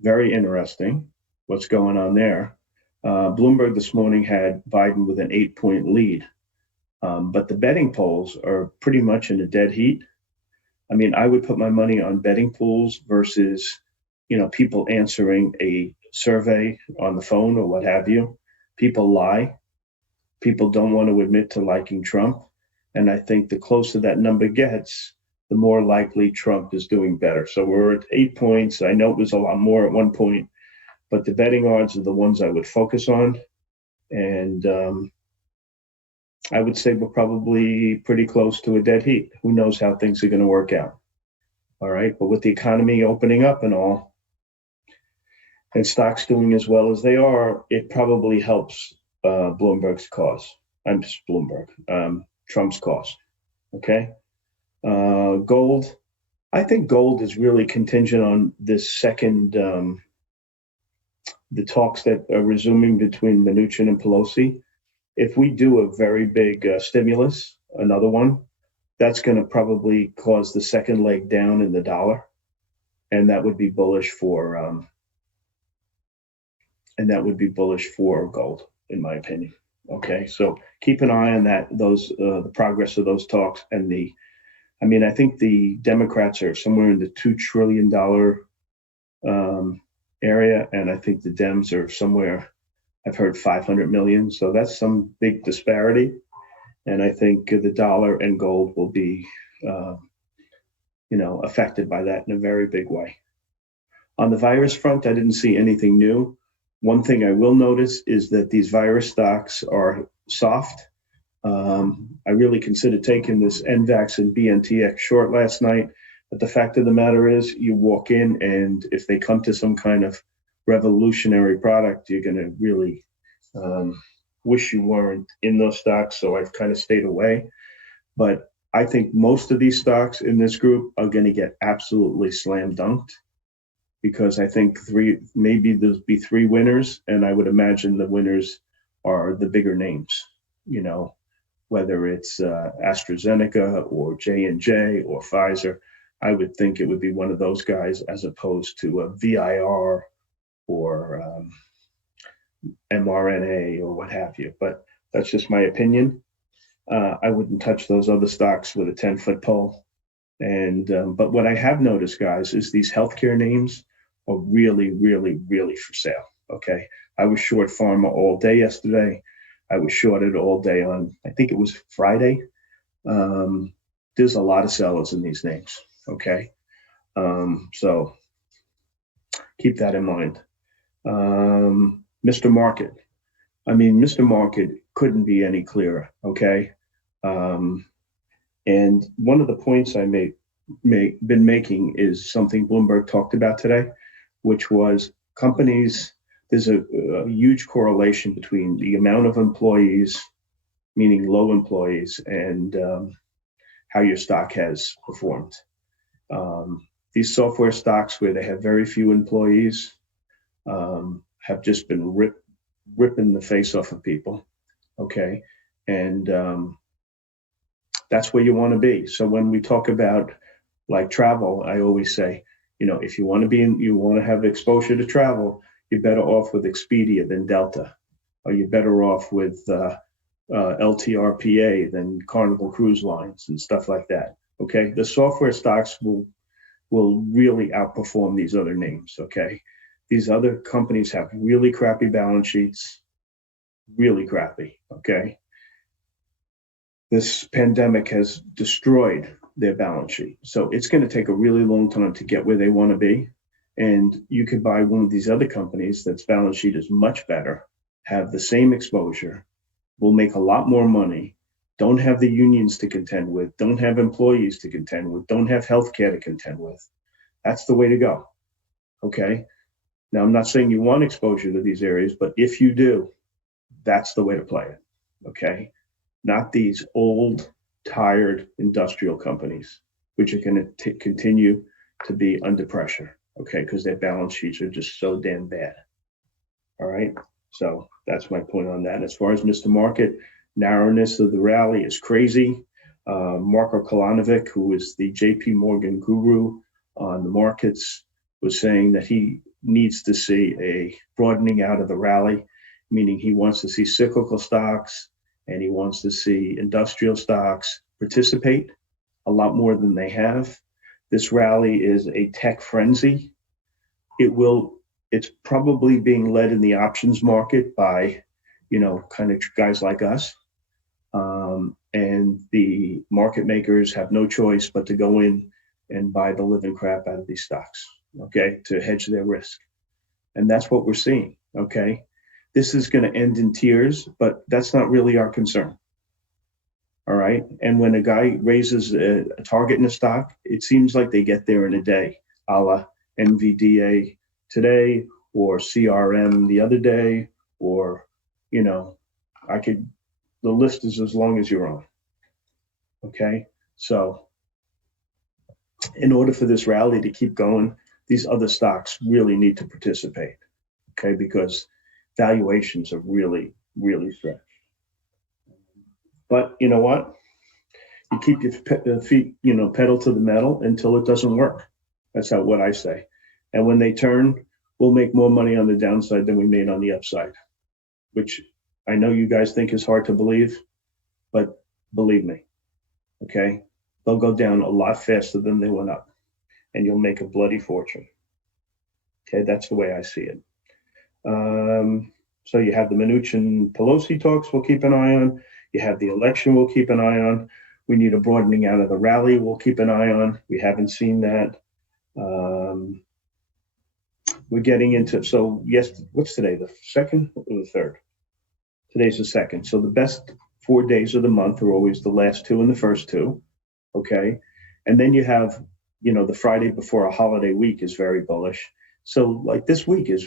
very interesting what's going on there. Bloomberg this morning had Biden with an 8-point lead. But the betting polls are pretty much in a dead heat. I mean, I would put my money on betting pools versus, people answering a survey on the phone or what have you. People lie. People don't want to admit to liking Trump. And I think the closer that number gets, the more likely Trump is doing better. So we're at 8 points. I know it was a lot more at one point, but the betting odds are the ones I would focus on. And I would say we're probably pretty close to a dead heat. Who knows how things are going to work out. All right. But with the economy opening up and all, and stocks doing as well as they are, it probably helps Bloomberg's cause. I'm just Bloomberg, Trump's cause. Okay. Gold. I think gold is really contingent on this second, the talks that are resuming between Mnuchin and Pelosi. If we do a very big stimulus, another one, that's going to probably cause the second leg down in the dollar, and that would be bullish for gold, in my opinion. Okay, so keep an eye on that. The progress of those talks, and I think the Democrats are somewhere in the $2 trillion area, and I think the Dems are somewhere. I've heard 500 million. So that's some big disparity. And I think the dollar and gold will be, affected by that in a very big way. On the virus front, I didn't see anything new. One thing I will notice is that these virus stocks are soft. I really considered taking this NVAX and BNTX short last night. But the fact of the matter is you walk in, and if they come to some kind of revolutionary product, you're going to really wish you weren't in those stocks. So I've kind of stayed away. But I think most of these stocks in this group are going to get absolutely slam dunked, because I think there'll be three winners, and I would imagine the winners are the bigger names, whether it's AstraZeneca or J&J or Pfizer. I would think it would be one of those guys as opposed to a VIR or mRNA or what have you. But that's just my opinion. I wouldn't touch those other stocks with a 10-foot pole. And but what I have noticed, guys, is these healthcare names are really, really, really for sale. Okay, I was short pharma all day yesterday. I was shorted all day on, I think it was Friday. There's a lot of sellers in these names. Okay, so keep that in mind. Mr. Market. Mr. Market couldn't be any clearer. Okay, and one of the points I been making is something Bloomberg talked about today, which was companies. There's a huge correlation between the amount of employees, meaning low employees, and how your stock has performed. these software stocks where they have very few employees have just been ripping the face off of people. Okay. And that's where you want to be. So when we talk about like travel, I always say, if you want to you want to have exposure to travel, you're better off with Expedia than Delta, or you're better off with LTRPA than Carnival Cruise Lines and stuff like that. Okay. The software stocks will really outperform these other names. Okay. These other companies have really crappy balance sheets, really crappy. Okay. This pandemic has destroyed their balance sheet. So it's going to take a really long time to get where they want to be. And you could buy one of these other companies that's balance sheet is much better, have the same exposure, will make a lot more money, don't have the unions to contend with, don't have employees to contend with, don't have healthcare to contend with. That's the way to go. Okay. Now, I'm not saying you want exposure to these areas, but if you do, that's the way to play it. Okay. Not these old, tired industrial companies, which are going to continue to be under pressure, okay, because their balance sheets are just so damn bad. All right, so that's my point on that. As far as Mr. Market, narrowness of the rally is crazy. Marko Kolanovic, who is the JP Morgan guru on the markets, was saying that he needs to see a broadening out of the rally, meaning he wants to see cyclical stocks, and he wants to see industrial stocks participate a lot more than they have. This rally is a tech frenzy. It's probably being led in the options market by, kind of guys like us. And the market makers have no choice but to go in and buy the living crap out of these stocks, okay, to hedge their risk. And that's what we're seeing, okay? This is going to end in tears, but that's not really our concern. All right. And when a guy raises a target in a stock, it seems like they get there in a day, a la NVDA today, or CRM the other day, or, the list is as long as you're on. Okay. So in order for this rally to keep going, these other stocks really need to participate. Okay. Because valuations are really, really stretched. But you know what? You keep your feet, pedal to the metal until it doesn't work. That's what I say. And when they turn, we'll make more money on the downside than we made on the upside, which I know you guys think is hard to believe, but believe me, okay? They'll go down a lot faster than they went up, and you'll make a bloody fortune. Okay, that's the way I see it. So you have the Mnuchin Pelosi talks we'll keep an eye on. You have the election we'll keep an eye on. We need a broadening out of the rally we'll keep an eye on. We haven't seen that. We're getting into, so yes, what's today, the 2nd or the 3rd? Today's the 2nd. So the best 4 days of the month are always the last 2 and the first 2, okay? And then you have, the Friday before a holiday week is very bullish. So like this week is,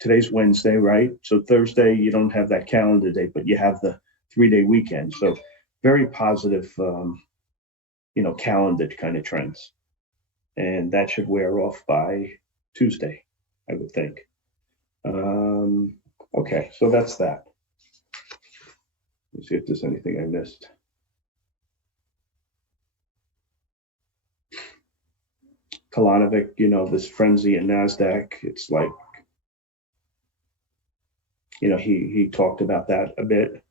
today's Wednesday, right? So Thursday, you don't have that calendar date, but you have the 3-day weekend. So very positive, calendar kind of trends. And that should wear off by Tuesday, I would think. Okay, so that's that. Let's see if there's anything I missed. Kolanovic, this frenzy in Nasdaq, it's like, he talked about that a bit,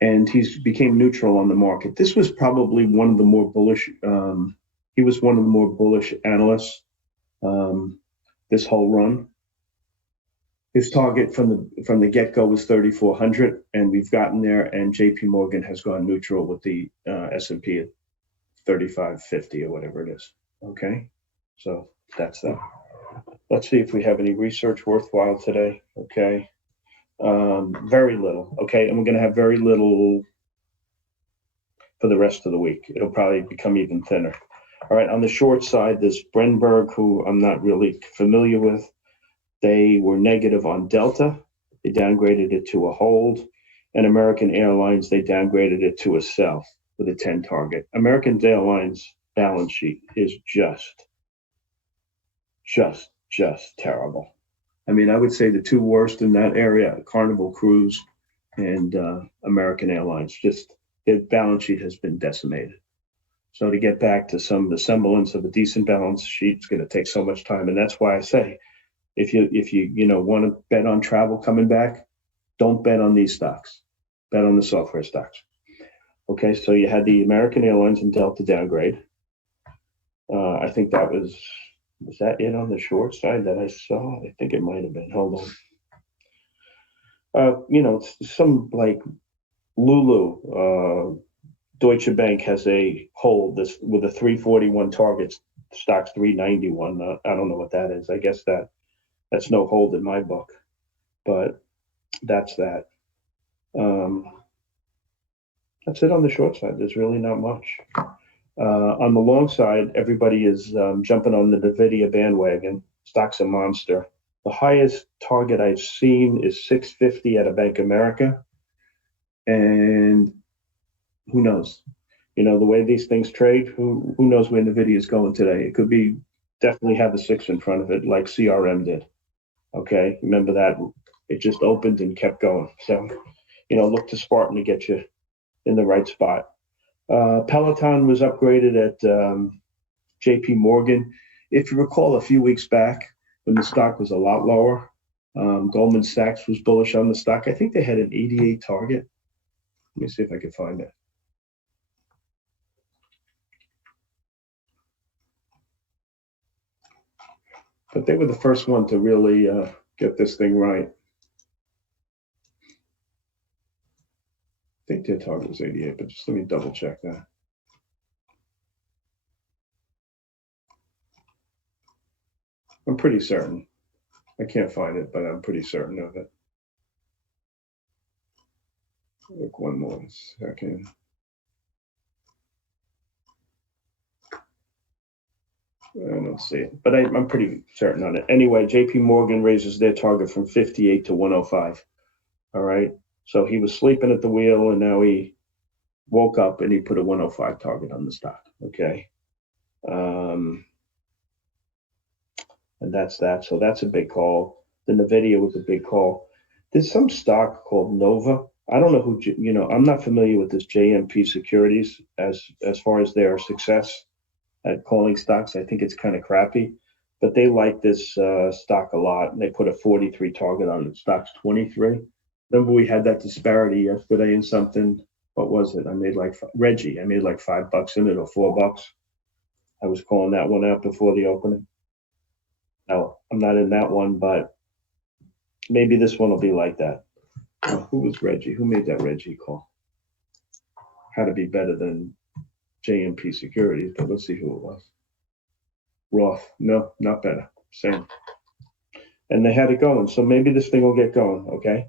and he's became neutral on the market. This was probably one of the more bullish, he was one of the more bullish analysts this whole run. His target from the get-go was 3,400, and we've gotten there, and JP Morgan has gone neutral with the S&P at 3,550 or whatever it is, okay? So that's that. Let's see if we have any research worthwhile today. Okay. Very little. Okay. And we're going to have very little for the rest of the week. It'll probably become even thinner. All right. On the short side, there's Brenberg, who I'm not really familiar with. They were negative on Delta. They downgraded it to a hold. And American Airlines, they downgraded it to a sell with a 10 target. American Airlines balance sheet is just just terrible. I mean, I would say the two worst in that area, Carnival Cruise and American Airlines, just their balance sheet has been decimated. So to get back to some of the semblance of a decent balance sheet is going to take so much time. And that's why I say, if you want to bet on travel coming back, don't bet on these stocks. Bet on the software stocks. Okay, so you had the American Airlines and Delta downgrade. I think that was that it on the short side that I saw? I think it might have been. Hold on. Some like Lulu, Deutsche Bank has a hold this with a 341 target. Stock's 391. I don't know what that is. I guess that's no hold in my book, but that's that. That's it on the short side. There's really not much. On the long side, everybody is jumping on the NVIDIA bandwagon. Stock's a monster. The highest target I've seen is 650 at a Bank of America. And who knows? The way these things trade, who knows where NVIDIA is going today? It could be definitely have a 6 in front of it like CRM did. Okay, remember that? It just opened and kept going. So, look to Spartan to get you in the right spot. Peloton was upgraded at JP Morgan. If you recall a few weeks back when the stock was a lot lower, Goldman Sachs was bullish on the stock. I think they had an 88 target. Let me see if I can find it. But they were the first one to really get this thing right. I think their target was 88, but just let me double check that. I'm pretty certain. I can't find it, but I'm pretty certain of it. Look, one more second. I don't see it, but I'm pretty certain on it. Anyway, JP Morgan raises their target from 58 to 105. All right. So he was sleeping at the wheel, and now he woke up and he put a 105 target on the stock. Okay. And that's that. So that's a big call. The NVIDIA was a big call. There's some stock called Nova. I don't know who, I'm not familiar with this JMP Securities as far as their success at calling stocks. I think it's kind of crappy, but they like this stock a lot, and they put a 43 target on it. Stock's 23. Remember we had that disparity yesterday in something. What was it? I made like Reggie. I made like $5 in it or $4. I was calling that one out before the opening. No, I'm not in that one, but maybe this one will be like that. Who was Reggie? Who made that Reggie call? Had to be better than JMP Securities, but let's see who it was. Roth. No, not better. Same. And they had it going, so maybe this thing will get going, okay?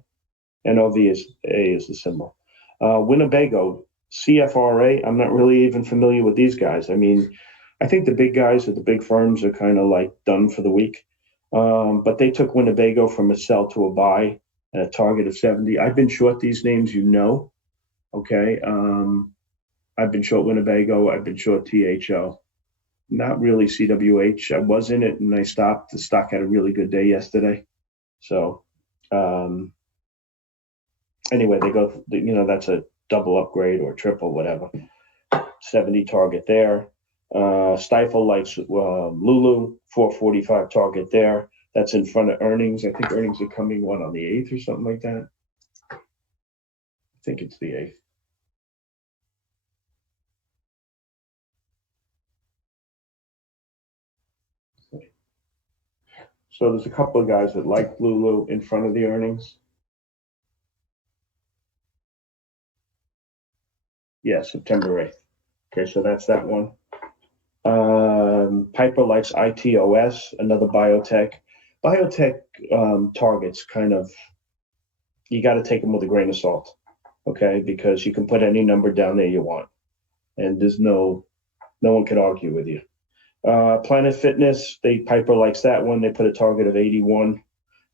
NOV is the symbol. Winnebago, CFRA, I'm not really even familiar with these guys. I mean, I think the big guys at the big firms are kind of like done for the week. But they took Winnebago from a sell to a buy at a target of 70. I've been short these names, okay? I've been short Winnebago. I've been short THO. Not really CWH. I was in it and I stopped. The stock had a really good day yesterday. So anyway, they go, that's a double upgrade or triple, whatever. 70 target there. Stifle likes Lulu, 445 target there. That's in front of earnings. I think earnings are coming, on the 8th or something like that? I think it's the 8th. So there's a couple of guys that like Lulu in front of the earnings. Yeah, September 8th. Okay, so that's that one. Piper likes ITOS, another biotech. Biotech targets kind of, you got to take them with a grain of salt, okay? Because you can put any number down there you want, and there's no one can argue with you. Planet Fitness, Piper likes that one. They put a target of 81.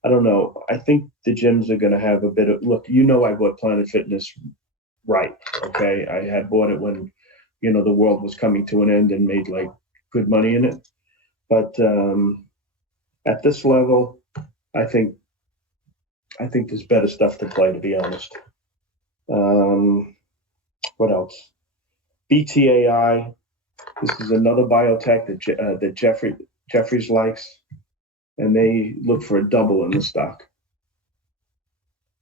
I don't know. I think the gyms are going to have a bit of, look, I bought Planet Fitness right, okay? I had bought it when, the world was coming to an end and made like good money in it. But At this level, I think there's better stuff to play, to be honest. What else? BTAI. This is another biotech that Jeffries likes, and they look for a double in the stock.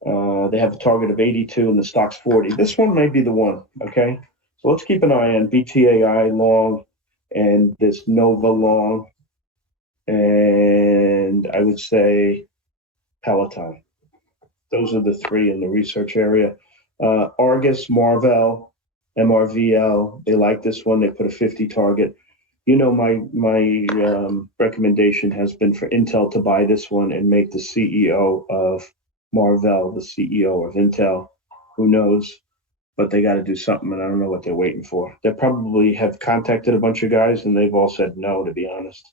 They have a target of 82 and the stock's 40. This one might be the one, okay? So let's keep an eye on BTAI long, and this Nova long, and I would say Peloton. Those are the three in the research area. Argus, Marvell, MRVL, they like this one. They put a 50 target. You know, my recommendation has been for Intel to buy this one and make the CEO of Marvell the CEO of Intel. Who knows? But they got to do something, and I don't know what they're waiting for. They probably have contacted a bunch of guys, and they've all said no, to be honest.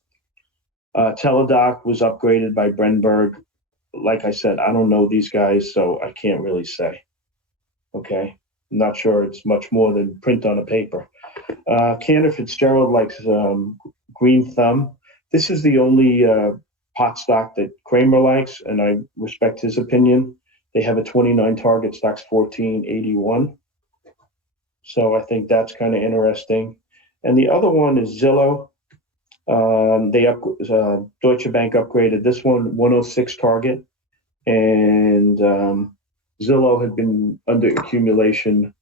Teladoc was upgraded by Brenberg. Like I said, I don't know these guys, so I can't really say. Okay? I'm not sure it's much more than print on a paper. Cantor Fitzgerald likes Green Thumb. This is the only pot stock that Kramer likes, and I respect his opinion. They have a 29 target, stock's 1481. So I think that's kind of interesting. And the other one is Zillow. Deutsche Bank upgraded this one, 106 target. And Zillow had been under accumulation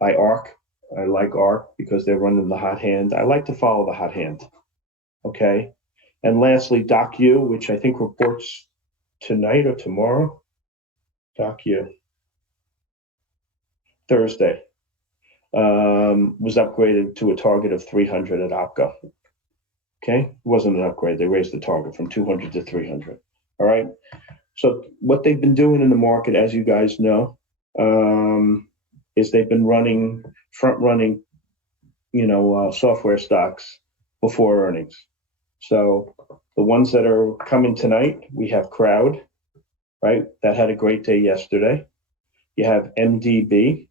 by ARK. I like ARK because they're running the hot hand. I like to follow the hot hand. Okay. And lastly, DocU, which I think reports tonight or tomorrow. DocU. Thursday. Was upgraded to a target of 300 at OPCO. Okay. It wasn't an upgrade. They raised the target from 200 to 300. All right. So what they've been doing in the market, as you guys know, is they've been front running, software stocks before earnings. So the ones that are coming tonight, we have Crowd, right? That had a great day yesterday. You have MDB.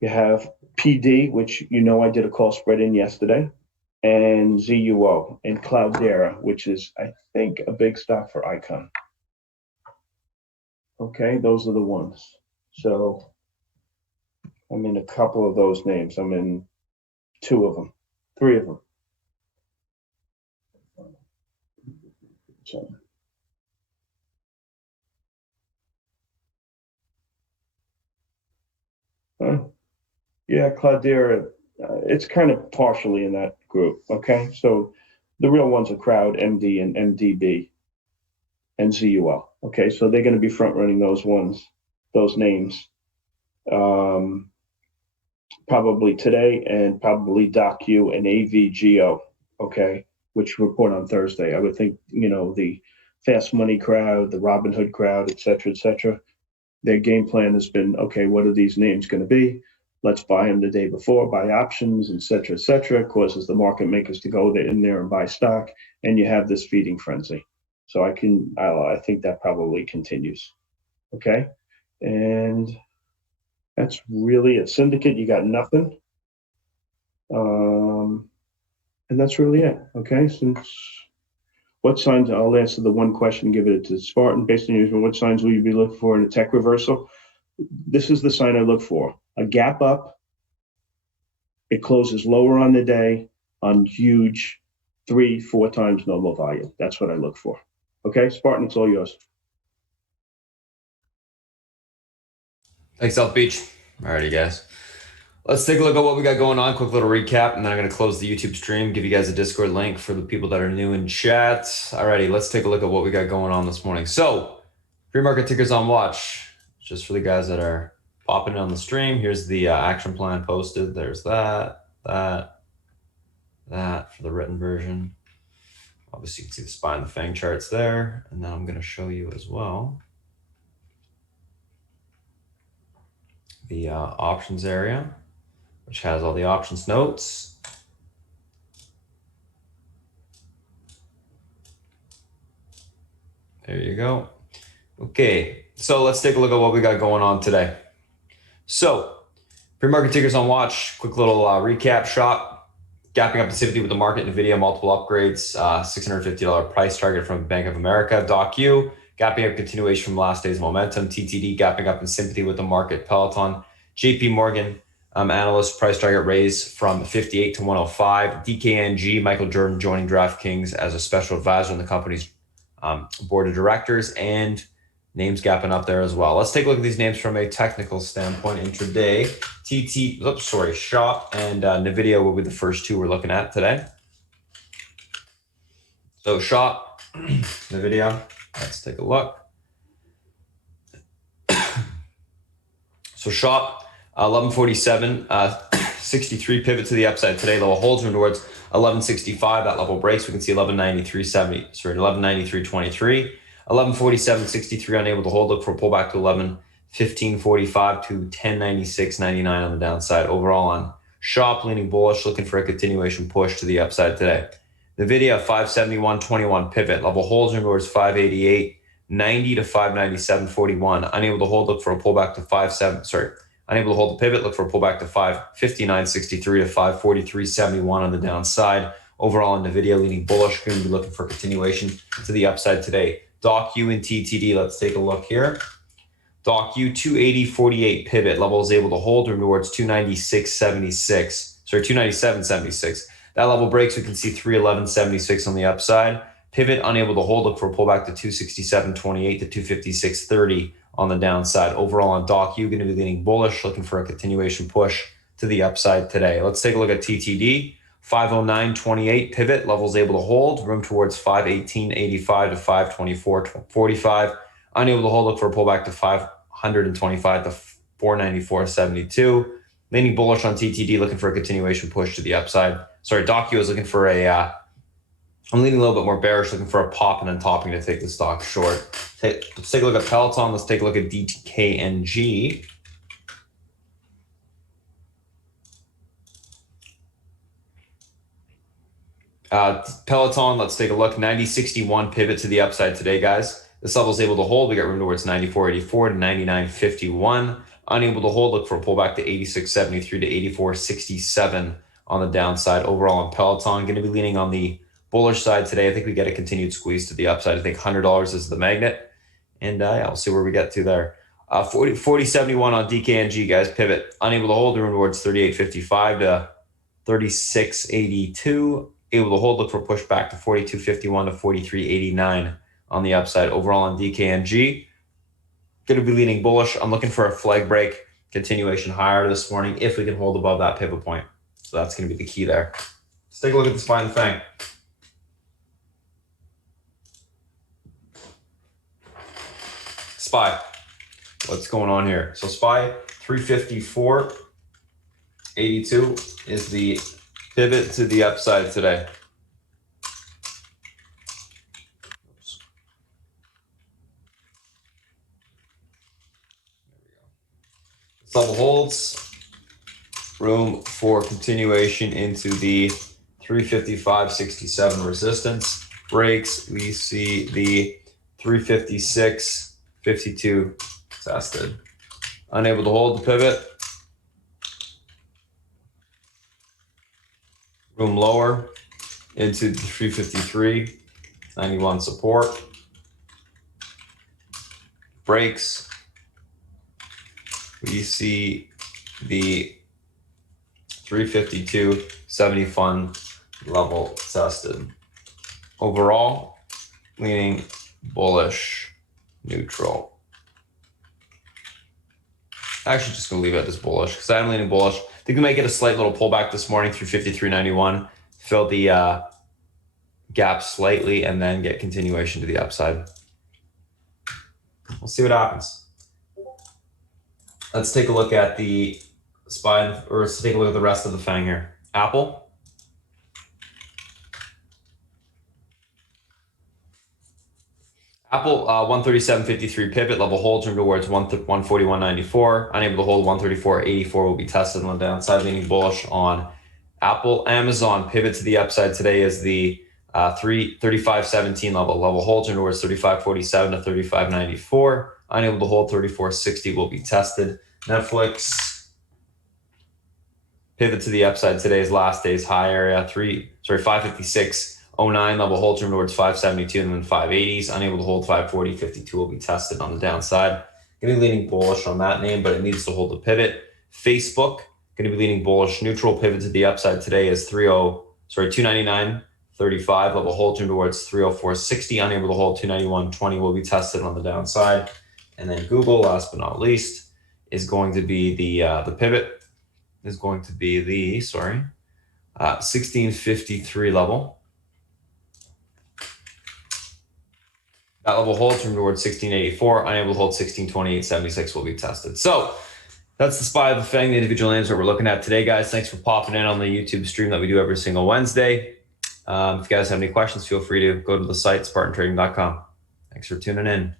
You have PD, which I did a call spread in yesterday, and ZUO, and Cloudera, which is, I think, a big stock for Icon. Okay, those are the ones. So I'm in a couple of those names. I'm in 2 of them, 3 of them. So. Yeah, Cloudera, it's kind of partially in that group, okay? So the real ones are Crowd, MD, and MDB, and ZUL, okay? So they're going to be front-running those names, probably today, and probably DocU and AVGO, okay, which report on Thursday. I would think, the Fast Money crowd, the Robinhood crowd, et cetera, their game plan has been, okay, what are these names going to be? Let's buy them the day before, buy options, et cetera, causes the market makers to go in there and buy stock, and you have this feeding frenzy. So I think that probably continues. Okay. And that's really it. Syndicate, you got nothing. And that's really it. Okay. What signs, I'll answer the one question, give it to Spartan based on your, what signs will you be looking for in a tech reversal? This is the sign I look for. A gap up. It closes lower on the day on huge 3-4 times normal volume. That's what I look for. Okay, Spartan, it's all yours. Thanks, South Beach. Alrighty, guys. Let's take a look at what we got going on. Quick little recap, and then I'm going to close the YouTube stream, give you guys a Discord link for the people that are new in chat. Alrighty, let's take a look at what we got going on this morning. So, pre-market tickers on watch. Just for the guys that are popping on the stream, here's the action plan posted. There's that for the written version. Obviously, you can see the SPY and the FANG charts there. And then I'm going to show you as well the options area, which has all the options notes. There you go. Okay, so let's take a look at what we got going on today. So, pre-market tickers on watch, quick little recap shot. Gapping up in sympathy with the market. NVIDIA, multiple upgrades, $650 price target from Bank of America. DocU, gapping up continuation from last day's momentum. TTD, gapping up in sympathy with the market. Peloton, JP Morgan, analyst price target raise from 58 to 105. DKNG, Michael Jordan joining DraftKings as a special advisor on the company's board of directors, and names gapping up there as well. Let's take a look at these names from a technical standpoint. Intraday, Shop and NVIDIA will be the first two we're looking at today. So Shop, NVIDIA, let's take a look. So Shop, 1147, 63 pivot to the upside today. Level holds towards 1165. That level breaks. We can see 1193.23. 1147.63 unable to hold. Look for a pullback to 1115.45 to 1096.99 on the downside. Overall on Shop, leaning bullish, looking for a continuation push to the upside today. NVIDIA 571.21 pivot. Level holds towards 588.90 to 597.41. Unable to hold. Look for a pullback to unable to hold the pivot. Look for a pullback to 559.63 to 543.71 on the downside. Overall, NVIDIA leaning bullish. Going to be looking for continuation to the upside today. DocU and TTD. Let's take a look here. DocU 280.48 pivot. Level is able to hold towards 296.76. 297.76. That level breaks. We can see 311.76 on the upside. Pivot unable to hold. Look for a pullback to 267.28 to 256.30 on the downside. Overall on DocU, going to be leaning bullish, looking for a continuation push to the upside today. Let's take a look at TTD. 509.28 pivot. Levels able to hold. Room towards 518.85 to 524.45. Unable to hold. Look for a pullback to 525 to 494.72. Leaning bullish on TTD, looking for a continuation push to the upside. DocU is looking for I'm leaning a little bit more bearish, looking for a pop and then topping to take the stock short. Let's take a look at Peloton. Let's take a look at DKNG. Peloton, let's take a look. 90.61 pivot to the upside today, guys. This level is able to hold. We got room towards 94.84 to 99.51. Unable to hold. Look for a pullback to 86.73 to 84.67 on the downside. Overall on Peloton, going to be leaning on the bullish side today. I think we get a continued squeeze to the upside. I think $100 is the magnet. And we'll see where we get to there. 40.71 on DKNG, guys. Pivot. Unable to hold. Room towards 38.55 to 36.82. Able to hold. Look for push back to 42.51 to 43.89 on the upside. Overall on DKNG, going to be leaning bullish. I'm looking for a flag break, continuation higher this morning if we can hold above that pivot point. So that's going to be the key there. Let's take a look at the SPY and FANG. SPY, what's going on here? So SPY 354.82 is the pivot to the upside today. This level holds. Room for continuation into the 355.67 resistance. Breaks. We see the 356.52 tested. Unable to hold the pivot. Room lower into the 353.91 support. Breaks. We see the 352.70 fund level tested. Overall, leaning bullish, neutral. Actually, just gonna leave it as bullish because I'm leaning bullish. I think we might get a slight little pullback this morning through 53.91, fill the gap slightly, and then get continuation to the upside. We'll see what happens. Let's take a look at the SPY, or let's take a look at the rest of the FANG here. Apple. Apple 137.53 pivot, level holds room towards 141.94. Unable to hold 134.84 will be tested on the downside, leaning bullish on Apple. Amazon pivot to the upside today is the 35.17 level. Level holds room towards 35.47 to 35.94. Unable to hold 34.60 will be tested. Netflix Pivot to the upside today's last day's high area, 556.09 level holds room towards 572 and then 580s. Unable to hold 540.52 will be tested on the downside. Going to be leaning bullish on that name, but it needs to hold the pivot. Facebook going to be leaning bullish. Neutral pivot to the upside today is 299.35 level hold room towards 304.60. Unable to hold 291.20 will be tested on the downside. And then Google, last but not least, is going to be the pivot is going to be the 1653 level. That level holds from towards 1684. Unable to hold 1628.76 will be tested. So that's the SPY of the FANG, the individual names that we're looking at today, guys. Thanks for popping in on the YouTube stream that we do every single Wednesday. If you guys have any questions, feel free to go to the site, spartantrading.com. Thanks for tuning in.